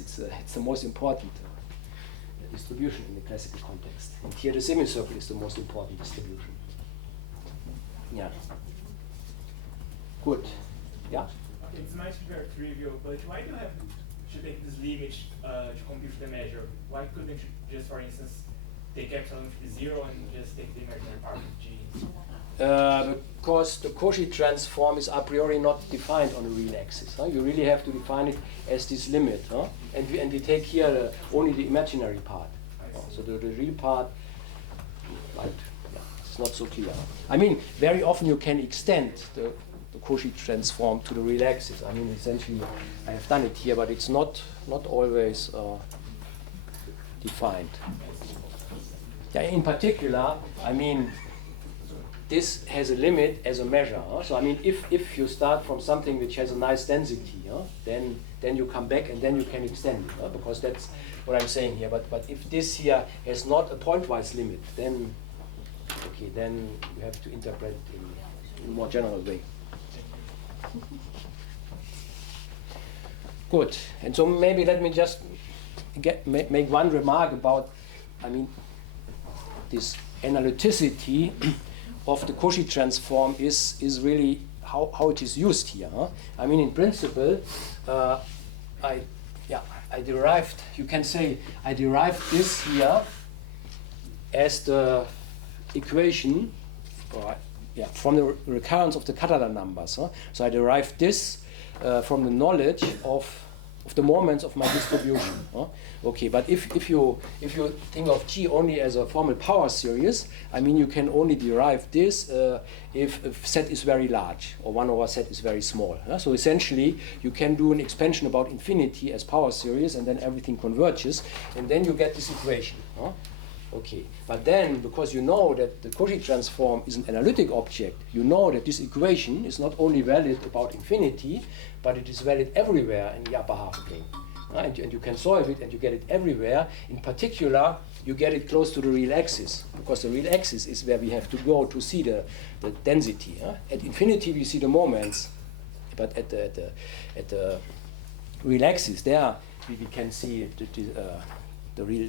the most important distribution in the classical context. And here the semicircle is the most important distribution. Yeah. Good. Yeah? It's might be very trivial, but why do you have to take this limit to compute the measure? Why couldn't you just, for instance, take epsilon to 0 and just take the imaginary part of g? Because the Cauchy transform is a priori not defined on the real axis. Huh? You really have to define it as this limit. Huh? And we take here only the imaginary part. So the real part, like, yeah, it's not so clear. I mean, very often you can extend the Cauchy transform to the real axis. I mean, essentially, I have done it here, but it's not always defined. Yeah, in particular, I mean, this has a limit as a measure. So I mean, if you start from something which has a nice density, then you come back and then you can extend it, because that's what I'm saying here. But if this here has not a pointwise limit, then okay, then you have to interpret in a more general way. Good. And so maybe let me just make one remark about, I mean, this analyticity of the Cauchy transform is really how it is used here. I mean, in principle, I derived, you can say, I derived this here as the equation from the recurrence of the Catalan numbers. So I derived this from the knowledge of the moments of my distribution. Okay, but if you think of G only as a formal power series, I mean, you can only derive this if set is very large or 1 over set is very small. So essentially, you can do an expansion about infinity as power series, and then everything converges, and then you get this equation. Okay, but then, because you know that the Cauchy transform is an analytic object, you know that this equation is not only valid about infinity, but it is valid everywhere in the upper half plane. And you can solve it and you get it everywhere. In particular, you get it close to the real axis, because the real axis is where we have to go to see the density. At infinity, we see the moments, but at the real axis, there we can see the real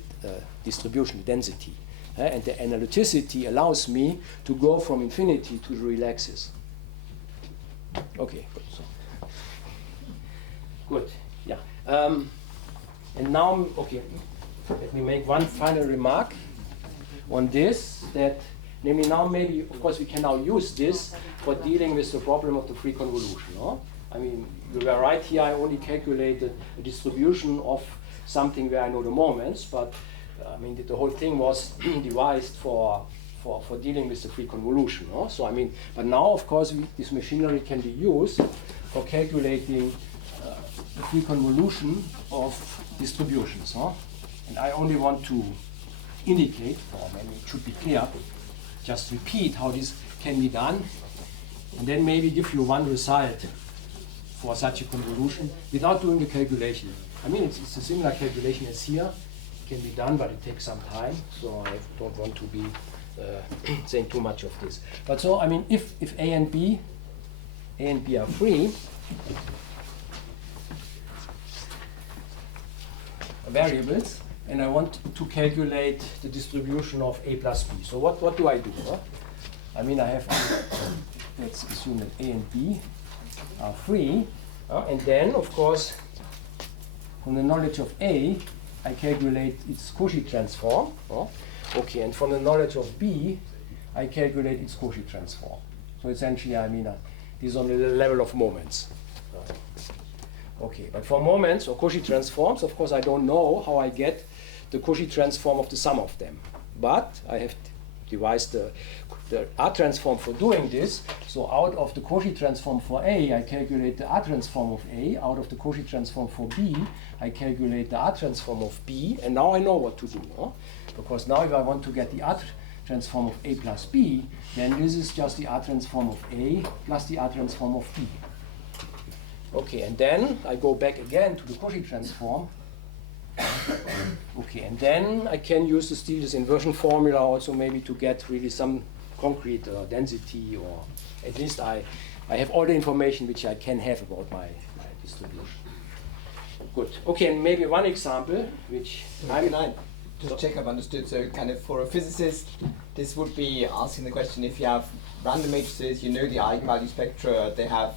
distribution, the density. And the analyticity allows me to go from infinity to the real axis. Okay, good. So. Good, yeah. And now, okay, let me make one final remark on this, that namely now maybe, of course, we can now use this for dealing with the problem of the free convolution. I mean, you were right here, I only calculated a distribution of something where I know the moments, but I mean the whole thing was devised for dealing with the free convolution. So I mean, but now of course this machinery can be used for calculating the free convolution of distributions. And I only want to indicate, or maybe it should be clear, just repeat how this can be done, and then maybe give you one result for such a convolution without doing the calculation. I mean, it's a similar calculation as here. It can be done, but it takes some time, so I don't want to be saying too much of this. But so, I mean, if A and B are free variables, and I want to calculate the distribution of A plus B. So what do I do? I mean, I have to, let's assume that A and B are free, and then, of course, from the knowledge of A, I calculate its Cauchy transform. Okay, and from the knowledge of B, I calculate its Cauchy transform. So essentially, I mean, this is on the level of moments. Okay, but for moments or Cauchy transforms, of course, I don't know how I get the Cauchy transform of the sum of them. But I have devised the R transform for doing this. So out of the Cauchy transform for A, I calculate the R transform of A. Out of the Cauchy transform for B, I calculate the R transform of B. And now I know what to do. Because now if I want to get the R transform of A plus B, then this is just the R transform of A plus the R transform of B. Okay, and then I go back again to the Cauchy transform. Okay, and then I can use the Stieltjes inversion formula also maybe to get really some concrete density, or at least I have all the information which I can have about my distribution. Good. Okay, and maybe one example which just check I've understood. So kind of for a physicist, this would be asking the question, if you have random matrices, you know the eigenvalue spectra, they have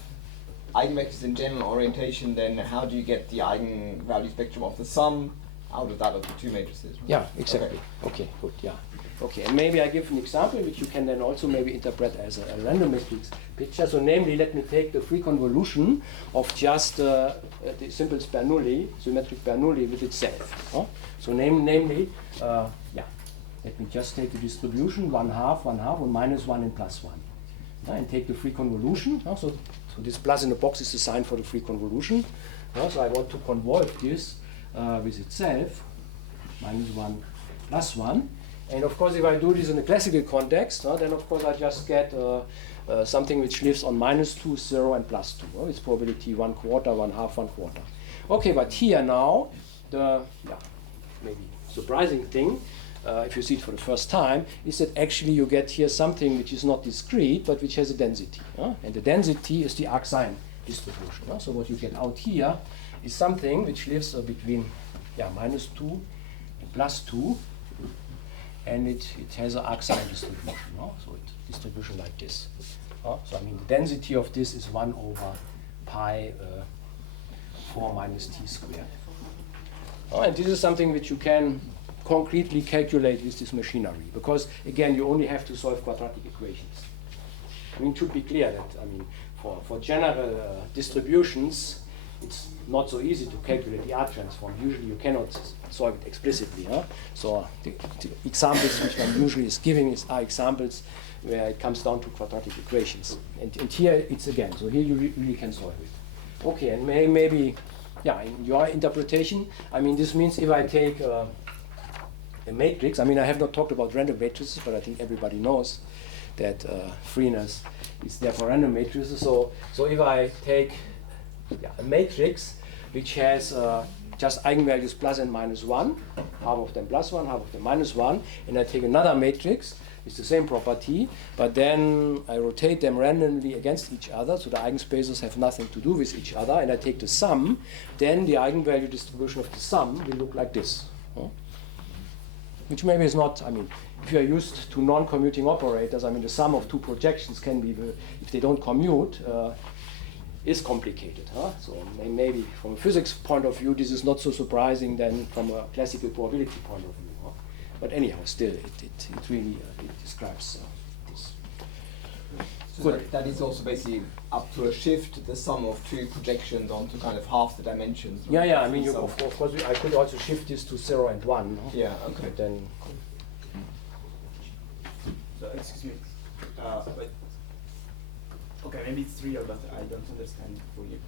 eigenvectors in general orientation, then how do you get the eigenvalue spectrum of the sum out of that of the two matrices? Right? Yeah, exactly. Okay, good, yeah. Okay, and maybe I give an example which you can then also maybe interpret as a random matrix picture. So namely, let me take the free convolution of just the simple Bernoulli, symmetric Bernoulli with itself. So namely, let me just take the distribution 1/2, 1/2, and -1 and +1. And take the free convolution. So this plus in the box is the sign for the free convolution. So I want to convolve this with itself, -1, +1. And of course, if I do this in a classical context, then of course I just get something which lives on -2, 0, and +2. It's probability 1/4, 1/2, 1/4. Okay, but here now, the maybe surprising thing, if you see it for the first time, is that actually you get here something which is not discrete, but which has a density. And the density is the arc-sine distribution. So what you get out here is something which lives between -2 and +2, and it has an arc-sine distribution. So it's distribution like this. So I mean the density of this is 1/pi 4 minus t squared. And this is something which you can concretely calculate with this machinery, because again you only have to solve quadratic equations. I mean, it should be clear that for general distributions it's not so easy to calculate the R transform. Usually you cannot solve it explicitly. So the examples which one usually is giving are examples where it comes down to quadratic equations. And here it's again, so here you really can solve it. Okay, and maybe, in your interpretation, I mean, this means if I take a matrix, I mean, I have not talked about random matrices, but I think everybody knows that freeness is there for random matrices. So if I take a matrix which has just eigenvalues plus and minus 1, half of them plus 1, half of them minus 1, and I take another matrix, it's the same property, but then I rotate them randomly against each other, so the eigenspaces have nothing to do with each other, and I take the sum, then the eigenvalue distribution of the sum will look like this. Which maybe is not, I mean, if you are used to non-commuting operators, I mean, the sum of two projections can be, if they don't commute, is complicated. So maybe from a physics point of view, this is not so surprising than from a classical probability point of view. But anyhow, still, it really it describes this. So that is also basically up to a shift the sum of two projections onto kind of half the dimensions. Yeah. I mean, of course, I could also shift this to 0 and 1. Yeah. Okay. But then. So, excuse me. But okay, maybe it's real, but I don't understand it fully.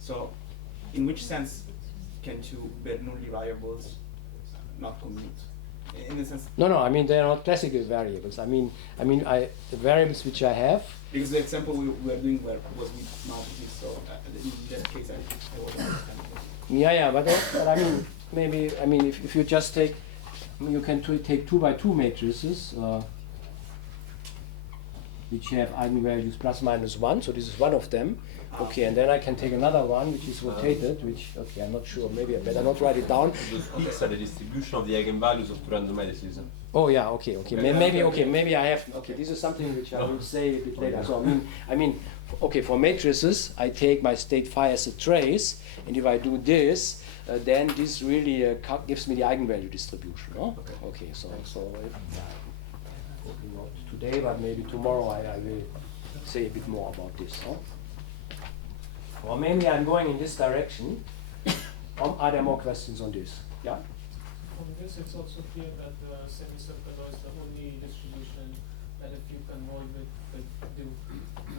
So, in which sense can two Bernoulli variables not commute? In the sense. No. I mean, they are not classical variables. I mean, the variables which I have. Because the example we were doing was with matrices, so in that case I wasn't understanding. Yeah, but I mean, maybe if you just take, you can take 2 by 2 matrices. Which have eigenvalues plus minus 1, so this is one of them. Okay, and then I can take another one which is rotated, which, okay, I'm not sure, maybe I better not write it down. Those peaks are the distribution of the eigenvalues of two random matrices. Oh yeah, okay. Maybe I have, okay, this is something which I will say a bit later. So I mean, okay, for matrices, I take my state phi as a trace, and if I do this, then this really gives me the eigenvalue distribution. No? Okay, so not today, but maybe tomorrow I will say a bit more about this. Or maybe I'm going in this direction. Are there more questions on this? Yeah? From this, it's also clear that the semicircular is the only distribution that if you convolve with do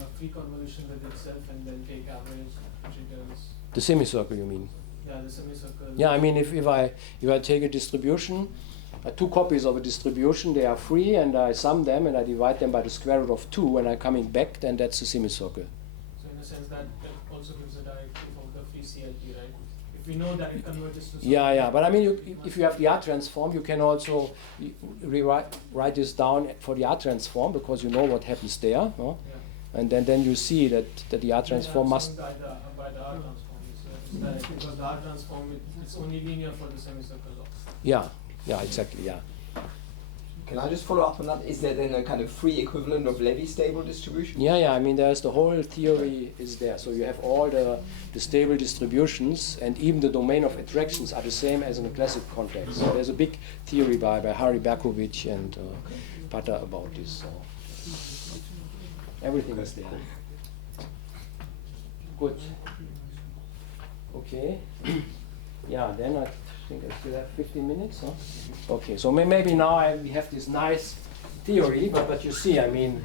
a free convolution with itself and then take average jitters. The semicircle, you mean? Yeah, the semicircle. Yeah, I mean, if I take a distribution, two copies of a distribution, they are free, and I sum them and I divide them by the square root of 2, and I'm coming back, then that's a semicircle. So in a sense that also gives a direct proof of the free CLT, right? If we know that it converges to something. Yeah, but I mean, if you have the R transform, you can also write this down for the R transform, because you know what happens there. No? Yeah. And then you see that the R transform must. By the R transform, it's direct, because the R transform it's only linear for the semicircle. Yeah, exactly, yeah. Can I just follow up on that? Is there then a kind of free equivalent of Levy stable distribution? Yeah, I mean, there's the whole theory is there. So you have all the stable distributions, and even the domain of attractions are the same as in a classic context. So there's a big theory by Harry Berkovich and Pater about this. So everything is there. Good. Okay. Yeah, then I think I still have 15 minutes. Huh? Okay, so maybe now we have this nice theory, but you see, I mean,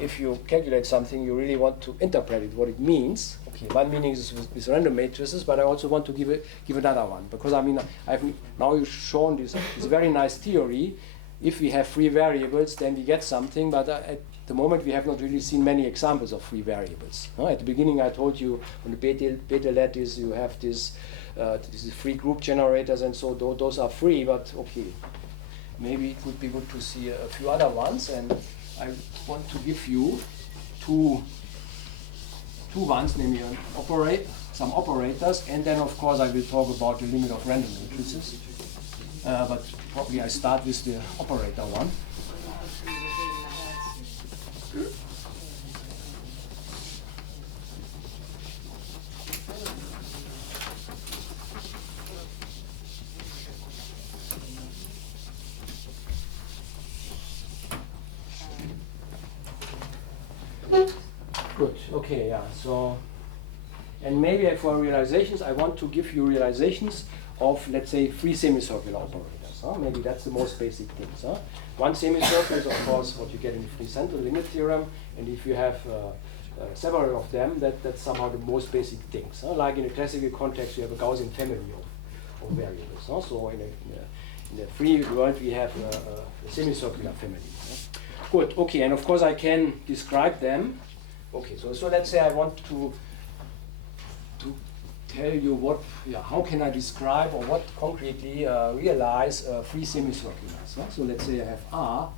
if you calculate something, you really want to interpret it, what it means. Okay, one meaning is with random matrices, but I also want to give another one, because I mean, I've now shown this very nice theory. If we have free variables, then we get something, but at the moment we have not really seen many examples of free variables. At the beginning I told you on the beta lattice you have these free group generators, and so those are free, but okay, maybe it would be good to see a few other ones, and I want to give you two ones, namely some operators, and then of course I will talk about the limit of random matrices. But probably I start with the operator one. Good, okay, yeah, so, and maybe for realizations, I want to give you realizations of, let's say, free semicircular operators. Maybe that's the most basic things. One semicircle is, of course, what you get in the free central limit theorem, and if you have several of them, that's somehow the most basic things. Like in a classical context, you have a Gaussian family of variables. So in the free world, we have a semicircular family. Good, okay, and of course I can describe them. Okay, so let's say I want to tell you how can I describe or what concretely realize free semicirculars. So let's say I have R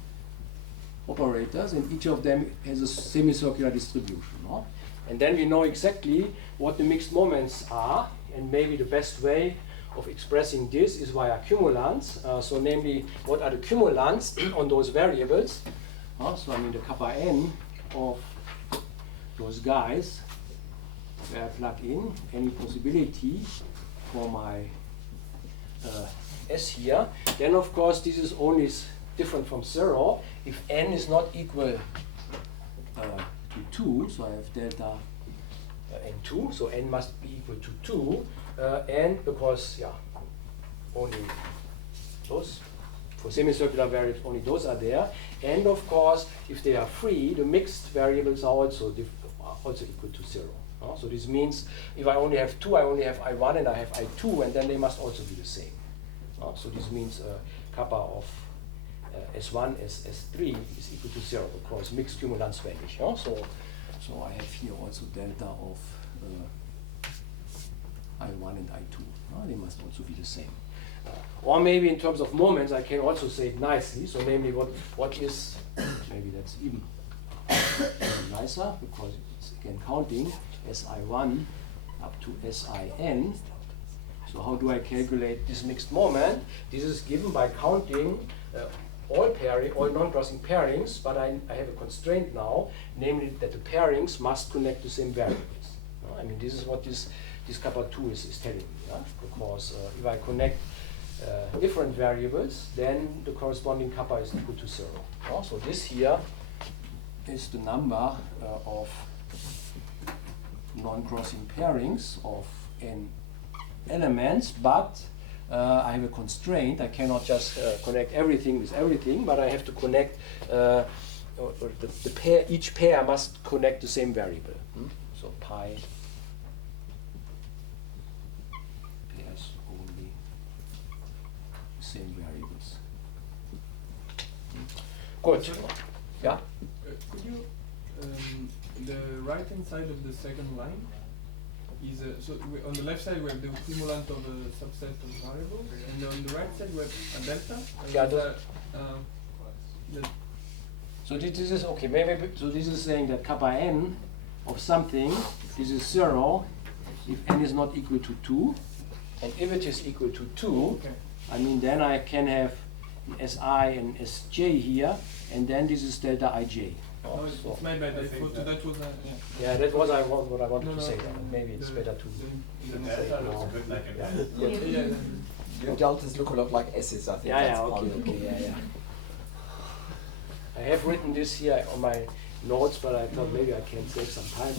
operators, and each of them has a semicircular distribution. And then we know exactly what the mixed moments are, and maybe the best way of expressing this is via cumulants. So namely, what are the cumulants on those variables? So I mean the kappa n of those guys, where I plug in any possibility for my S here. Then of course this is only different from 0 if n is not equal to 2. So I have delta n2, so n must be equal to 2, and because only those, for semicircular variables only those are there, and of course if they are free, the mixed variables are also equal to 0. So this means if I only have 2, I only have I1 and I have I2, and then they must also be the same. So this means kappa of S1, S3 is equal to 0 because mixed cumulants vanish. So I have here also delta of I1 and I2. They must also be the same. Or maybe in terms of moments, I can also say it nicely. So namely, what is, maybe that's even nicer because it's again counting Si1 up to Sin. So how do I calculate this mixed moment? This is given by counting all non-crossing pairings, but I have a constraint now, namely that the pairings must connect the same variables. I mean, this is what this kappa 2 is telling me, because if I connect different variables, then the corresponding kappa is equal to 0. So this here is the number of non-crossing pairings of n elements, but I have a constraint. I cannot just connect everything with everything, but I have to connect, each pair must connect the same variable. So pi pairs only the same variables. Good. Yeah? Could you, the right hand side of the second line is, on the left side we have the cumulant of a subset of variables, and on the right side we have a delta. So this is, okay, maybe, so this is saying that kappa n of something, this is 0 if n is not equal to 2, and if it is equal to 2, I mean then I can have Si and Sj here, and then this is delta Ij. No, it's my bad. I thought that was yeah, that was what I wanted to say. Maybe it's better to. The delta looks good like a Your deltas look a lot like S's, I think. Yeah, okay. I have written this here on my notes, but I thought maybe I can save some time.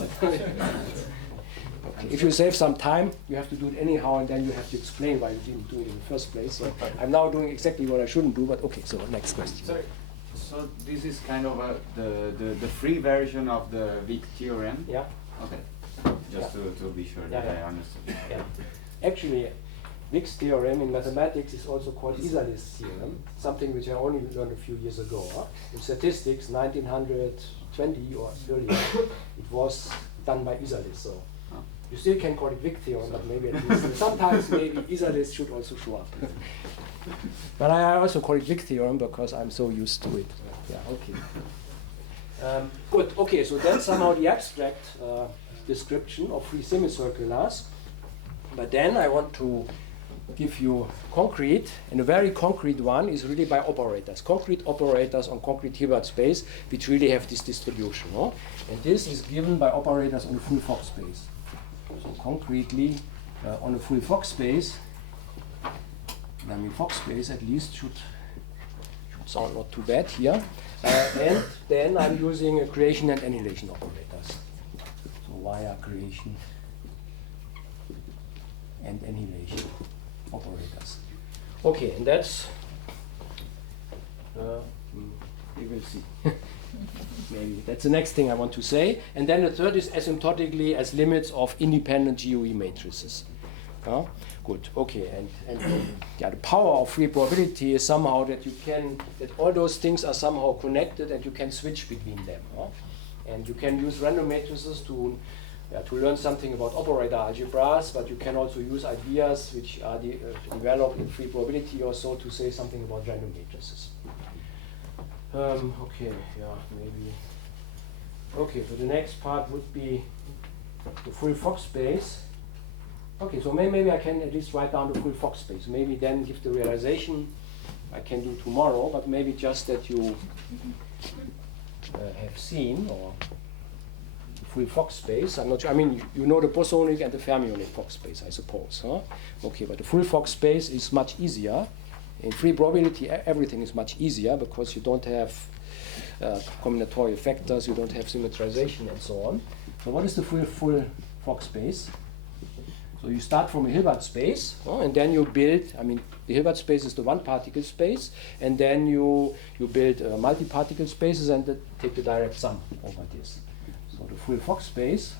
If you save some time, you have to do it anyhow, and then you have to explain why you didn't do it in the first place. So I'm now doing exactly what I shouldn't do, but okay, so next question. Sorry, So this is kind of the free version of the Wick theorem? Yeah. Okay. Just to be sure that I understood. Yeah. Actually, Wick's theorem in mathematics is also called Isalis theorem, something which I only learned a few years ago. In statistics, 1920 or earlier, it was done by Isalis. So you still can call it Wick theorem, but maybe at least sometimes maybe Isalis should also show up. But I also call it Wick theorem because I'm so used to it. Yeah. Okay. Good. Okay. So that's somehow the abstract description of free semicirculars. But then I want to give you concrete, and a very concrete one is really by operators. Concrete operators on concrete Hilbert space, which really have this distribution. No? And this is given by operators on a full Fock space. So concretely, on a full Fock space, I mean Fock space at least should sound not too bad here. And then I'm using a creation and annihilation operators. So via creation and annihilation operators. Okay, and that's, we will see. Maybe that's the next thing I want to say. And then the third is asymptotically as limits of independent GOE matrices. Good, okay, and yeah, the power of free probability is somehow that that all those things are somehow connected and you can switch between them. And you can use random matrices to learn something about operator algebras, but you can also use ideas which are developed in free probability or so to say something about random matrices. Okay, yeah, maybe. Okay, so the next part would be the full Fock space. Okay, so maybe I can at least write down the full Fock space. Maybe then give the realization I can do tomorrow, but maybe just that you have seen, or full Fock space. I'm not sure. I mean, you know the bosonic and the fermionic Fock space, I suppose. Huh? Okay, but the full Fock space is much easier. In free probability, everything is much easier because you don't have combinatorial factors, you don't have symmetrization, and so on. So what is the full Fock space? So you start from a Hilbert space, and then you build. I mean, the Hilbert space is the one-particle space, and then you build multi-particle spaces and take the direct sum over this. So the full Fock space,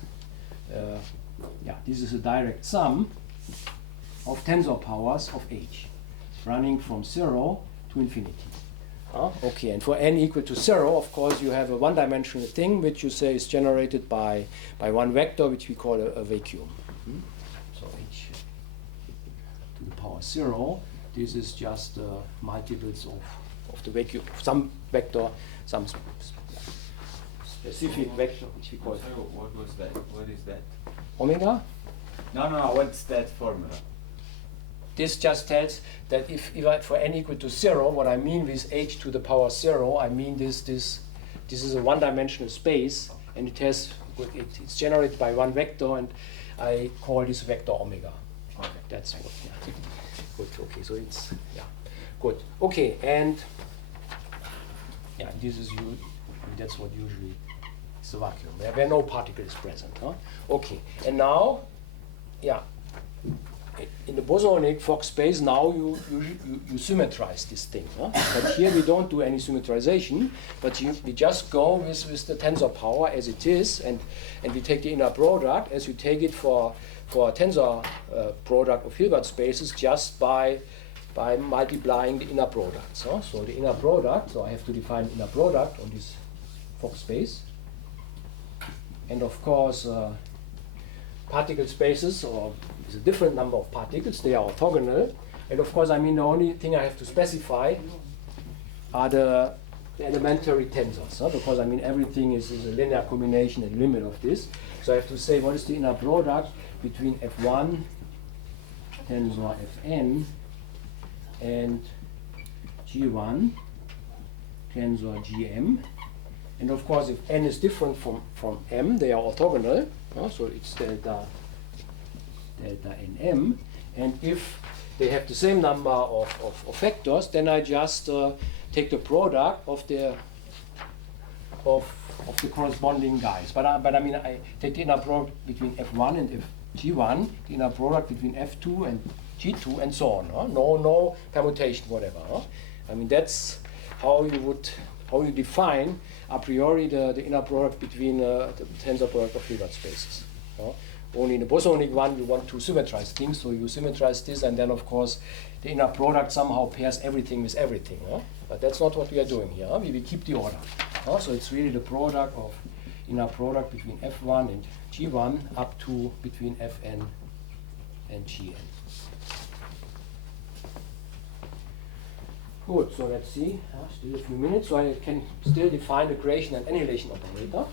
this is a direct sum of tensor powers of H, running from 0 to infinity. Okay, and for n equal to 0, of course, you have a one-dimensional thing which you say is generated by one vector, which we call a vacuum. So H to the power 0, this is just multiples of the vacuum, some vector, some specific vector, which we call. So what was that? What is that? Omega? No, what's that formula? This just tells that if I, for n equal to 0, what I mean with h to the power 0, I mean this is a one-dimensional space, and it's generated by one vector, and I call this vector omega. Okay, that's what. Yeah. Good. Okay, so it's good. Okay, and this is that's what usually is the vacuum where no particle is present. Okay, and now, in the bosonic Fock space, now you symmetrize this thing. But here we don't do any symmetrization, but we just go with the tensor power as it is, and we take the inner product as you take it for a tensor product of Hilbert spaces just by multiplying the inner product. So the inner product, so I have to define inner product on this Fock space. And of course, particle spaces, or a different number of particles, they are orthogonal. And of course, I mean, the only thing I have to specify are the elementary tensors, because I mean, everything is a linear combination and limit of this. So I have to say, what is the inner product between F1 tensor Fn and G1 tensor Gm. And of course, if n is different from m, they are orthogonal. So it's delta nm, and if they have the same number of factors, then I just take the product of the corresponding guys. But I mean, I take the inner product between F1 and G1, the inner product between F2 and G2, and so on. No permutation, whatever. I mean, that's how how you define a priori the inner product between the tensor product of Hilbert spaces. Only in the bosonic one you want to symmetrize things, so you symmetrize this, and then of course the inner product somehow pairs everything with everything. But that's not what we are doing here. We keep the order. So it's really the product of inner product between F1 and G1 up to between Fn and Gn. Good, so let's see, still a few minutes, so I can still define the creation and annihilation operator.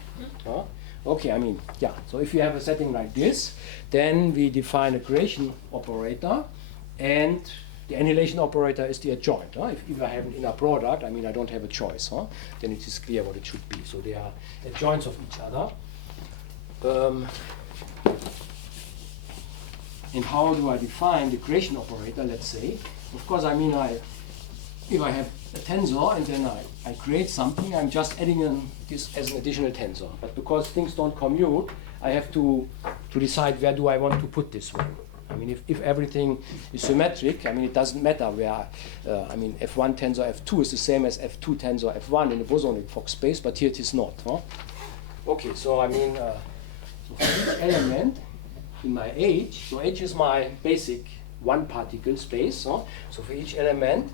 Okay, I mean, yeah, so if you have a setting like this, then we define a creation operator, and the annihilation operator is the adjoint. If I have an inner product, I mean, I don't have a choice. Then it is clear what it should be. So they are adjoints of each other. And how do I define the creation operator, let's say? Of course, I mean, if I have a tensor and then I create something, I'm just adding this as an additional tensor. But because things don't commute, I have to decide where do I want to put this one. I mean, if everything is symmetric, I mean, it doesn't matter where, I mean, F1 tensor F2 is the same as F2 tensor F1 in the bosonic Fock space, but here it is not. Okay, so I mean, so for each element in my H, so H is my basic one particle space. So for each element,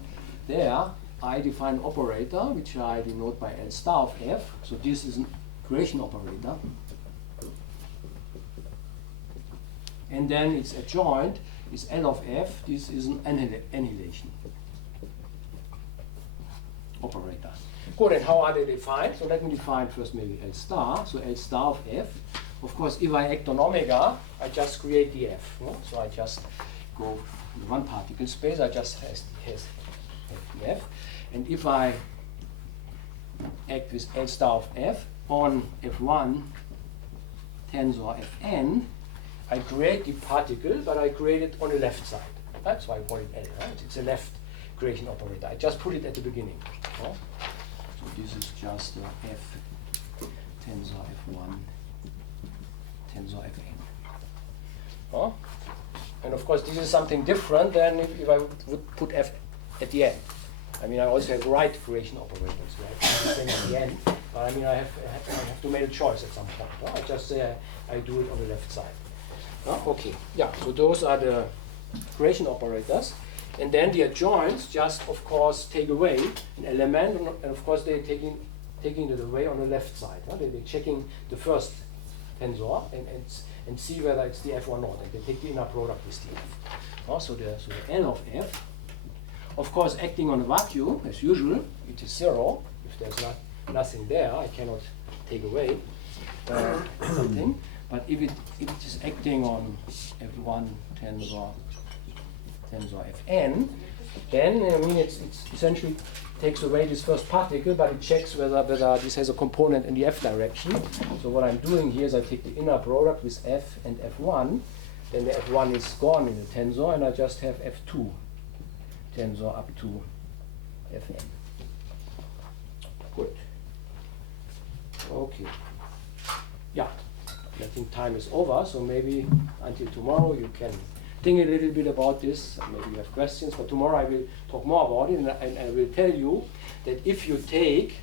there I define an operator, which I denote by L star of F. So this is a creation operator. And then its adjoint is L of F. This is an annihilation operator. Good, and how are they defined? So let me define first maybe L star. So L star of F. Of course, if I act on omega, I just create the F. So I just go in one particle space. I just have the F. And if I act with L star of F on F1 tensor Fn, I create the particle, but I create it on the left side. That's why I call it L. Right? It's a left creation operator. I just put it at the beginning. So this is just F tensor F1 tensor Fn. And of course, this is something different than if I would put F at the end. I mean, I also have right creation operators, right? The same at the end. But I mean, I have to make a choice at some point. I just say I do it on the left side. Okay, yeah, so those are the creation operators. And then the adjoints just, of course, take away an element, and of course they're taking it away on the left side. They're checking the first tensor and see whether it's the F or not, and they take the inner product with the F. So the L of F, of course, acting on a vacuum, as usual, it is 0. If there's nothing there, I cannot take away something. But if it is acting on F1 tensor Fn, then I mean it's essentially takes away this first particle, but it checks whether this has a component in the F direction. So what I'm doing here is I take the inner product with F and F1, then the F1 is gone in the tensor, and I just have F2 tensor up to Fn. Good. Okay. Yeah. I think time is over, so maybe until tomorrow you can think a little bit about this. Maybe you have questions, but tomorrow I will talk more about it, and I will tell you that if you take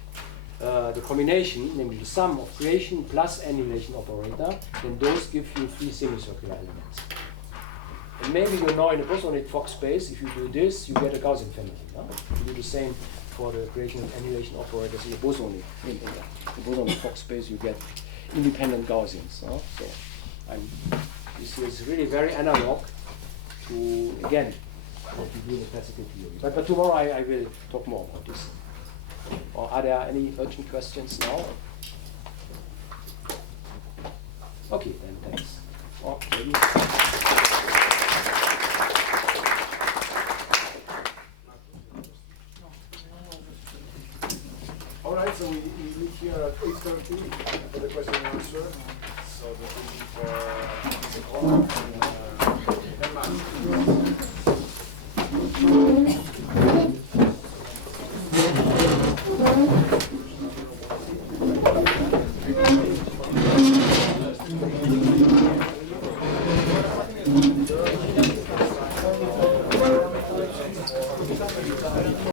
the combination, namely the sum of creation plus annihilation operator, then those give you 3 semicircular elements. And maybe you know in the bosonic Fock space, if you do this, you get a Gaussian family. If you do the same for the creation and annihilation operators in the bosonic, Fock space, you get independent Gaussians. So this is really very analog to, again, what we do in the classical theory. But tomorrow I will talk more about this. Or are there any urgent questions now? Okay, then thanks. Okay. All right, so we meet here at 8:30 for the question and answer. So this will be for the corner and 10 minutes.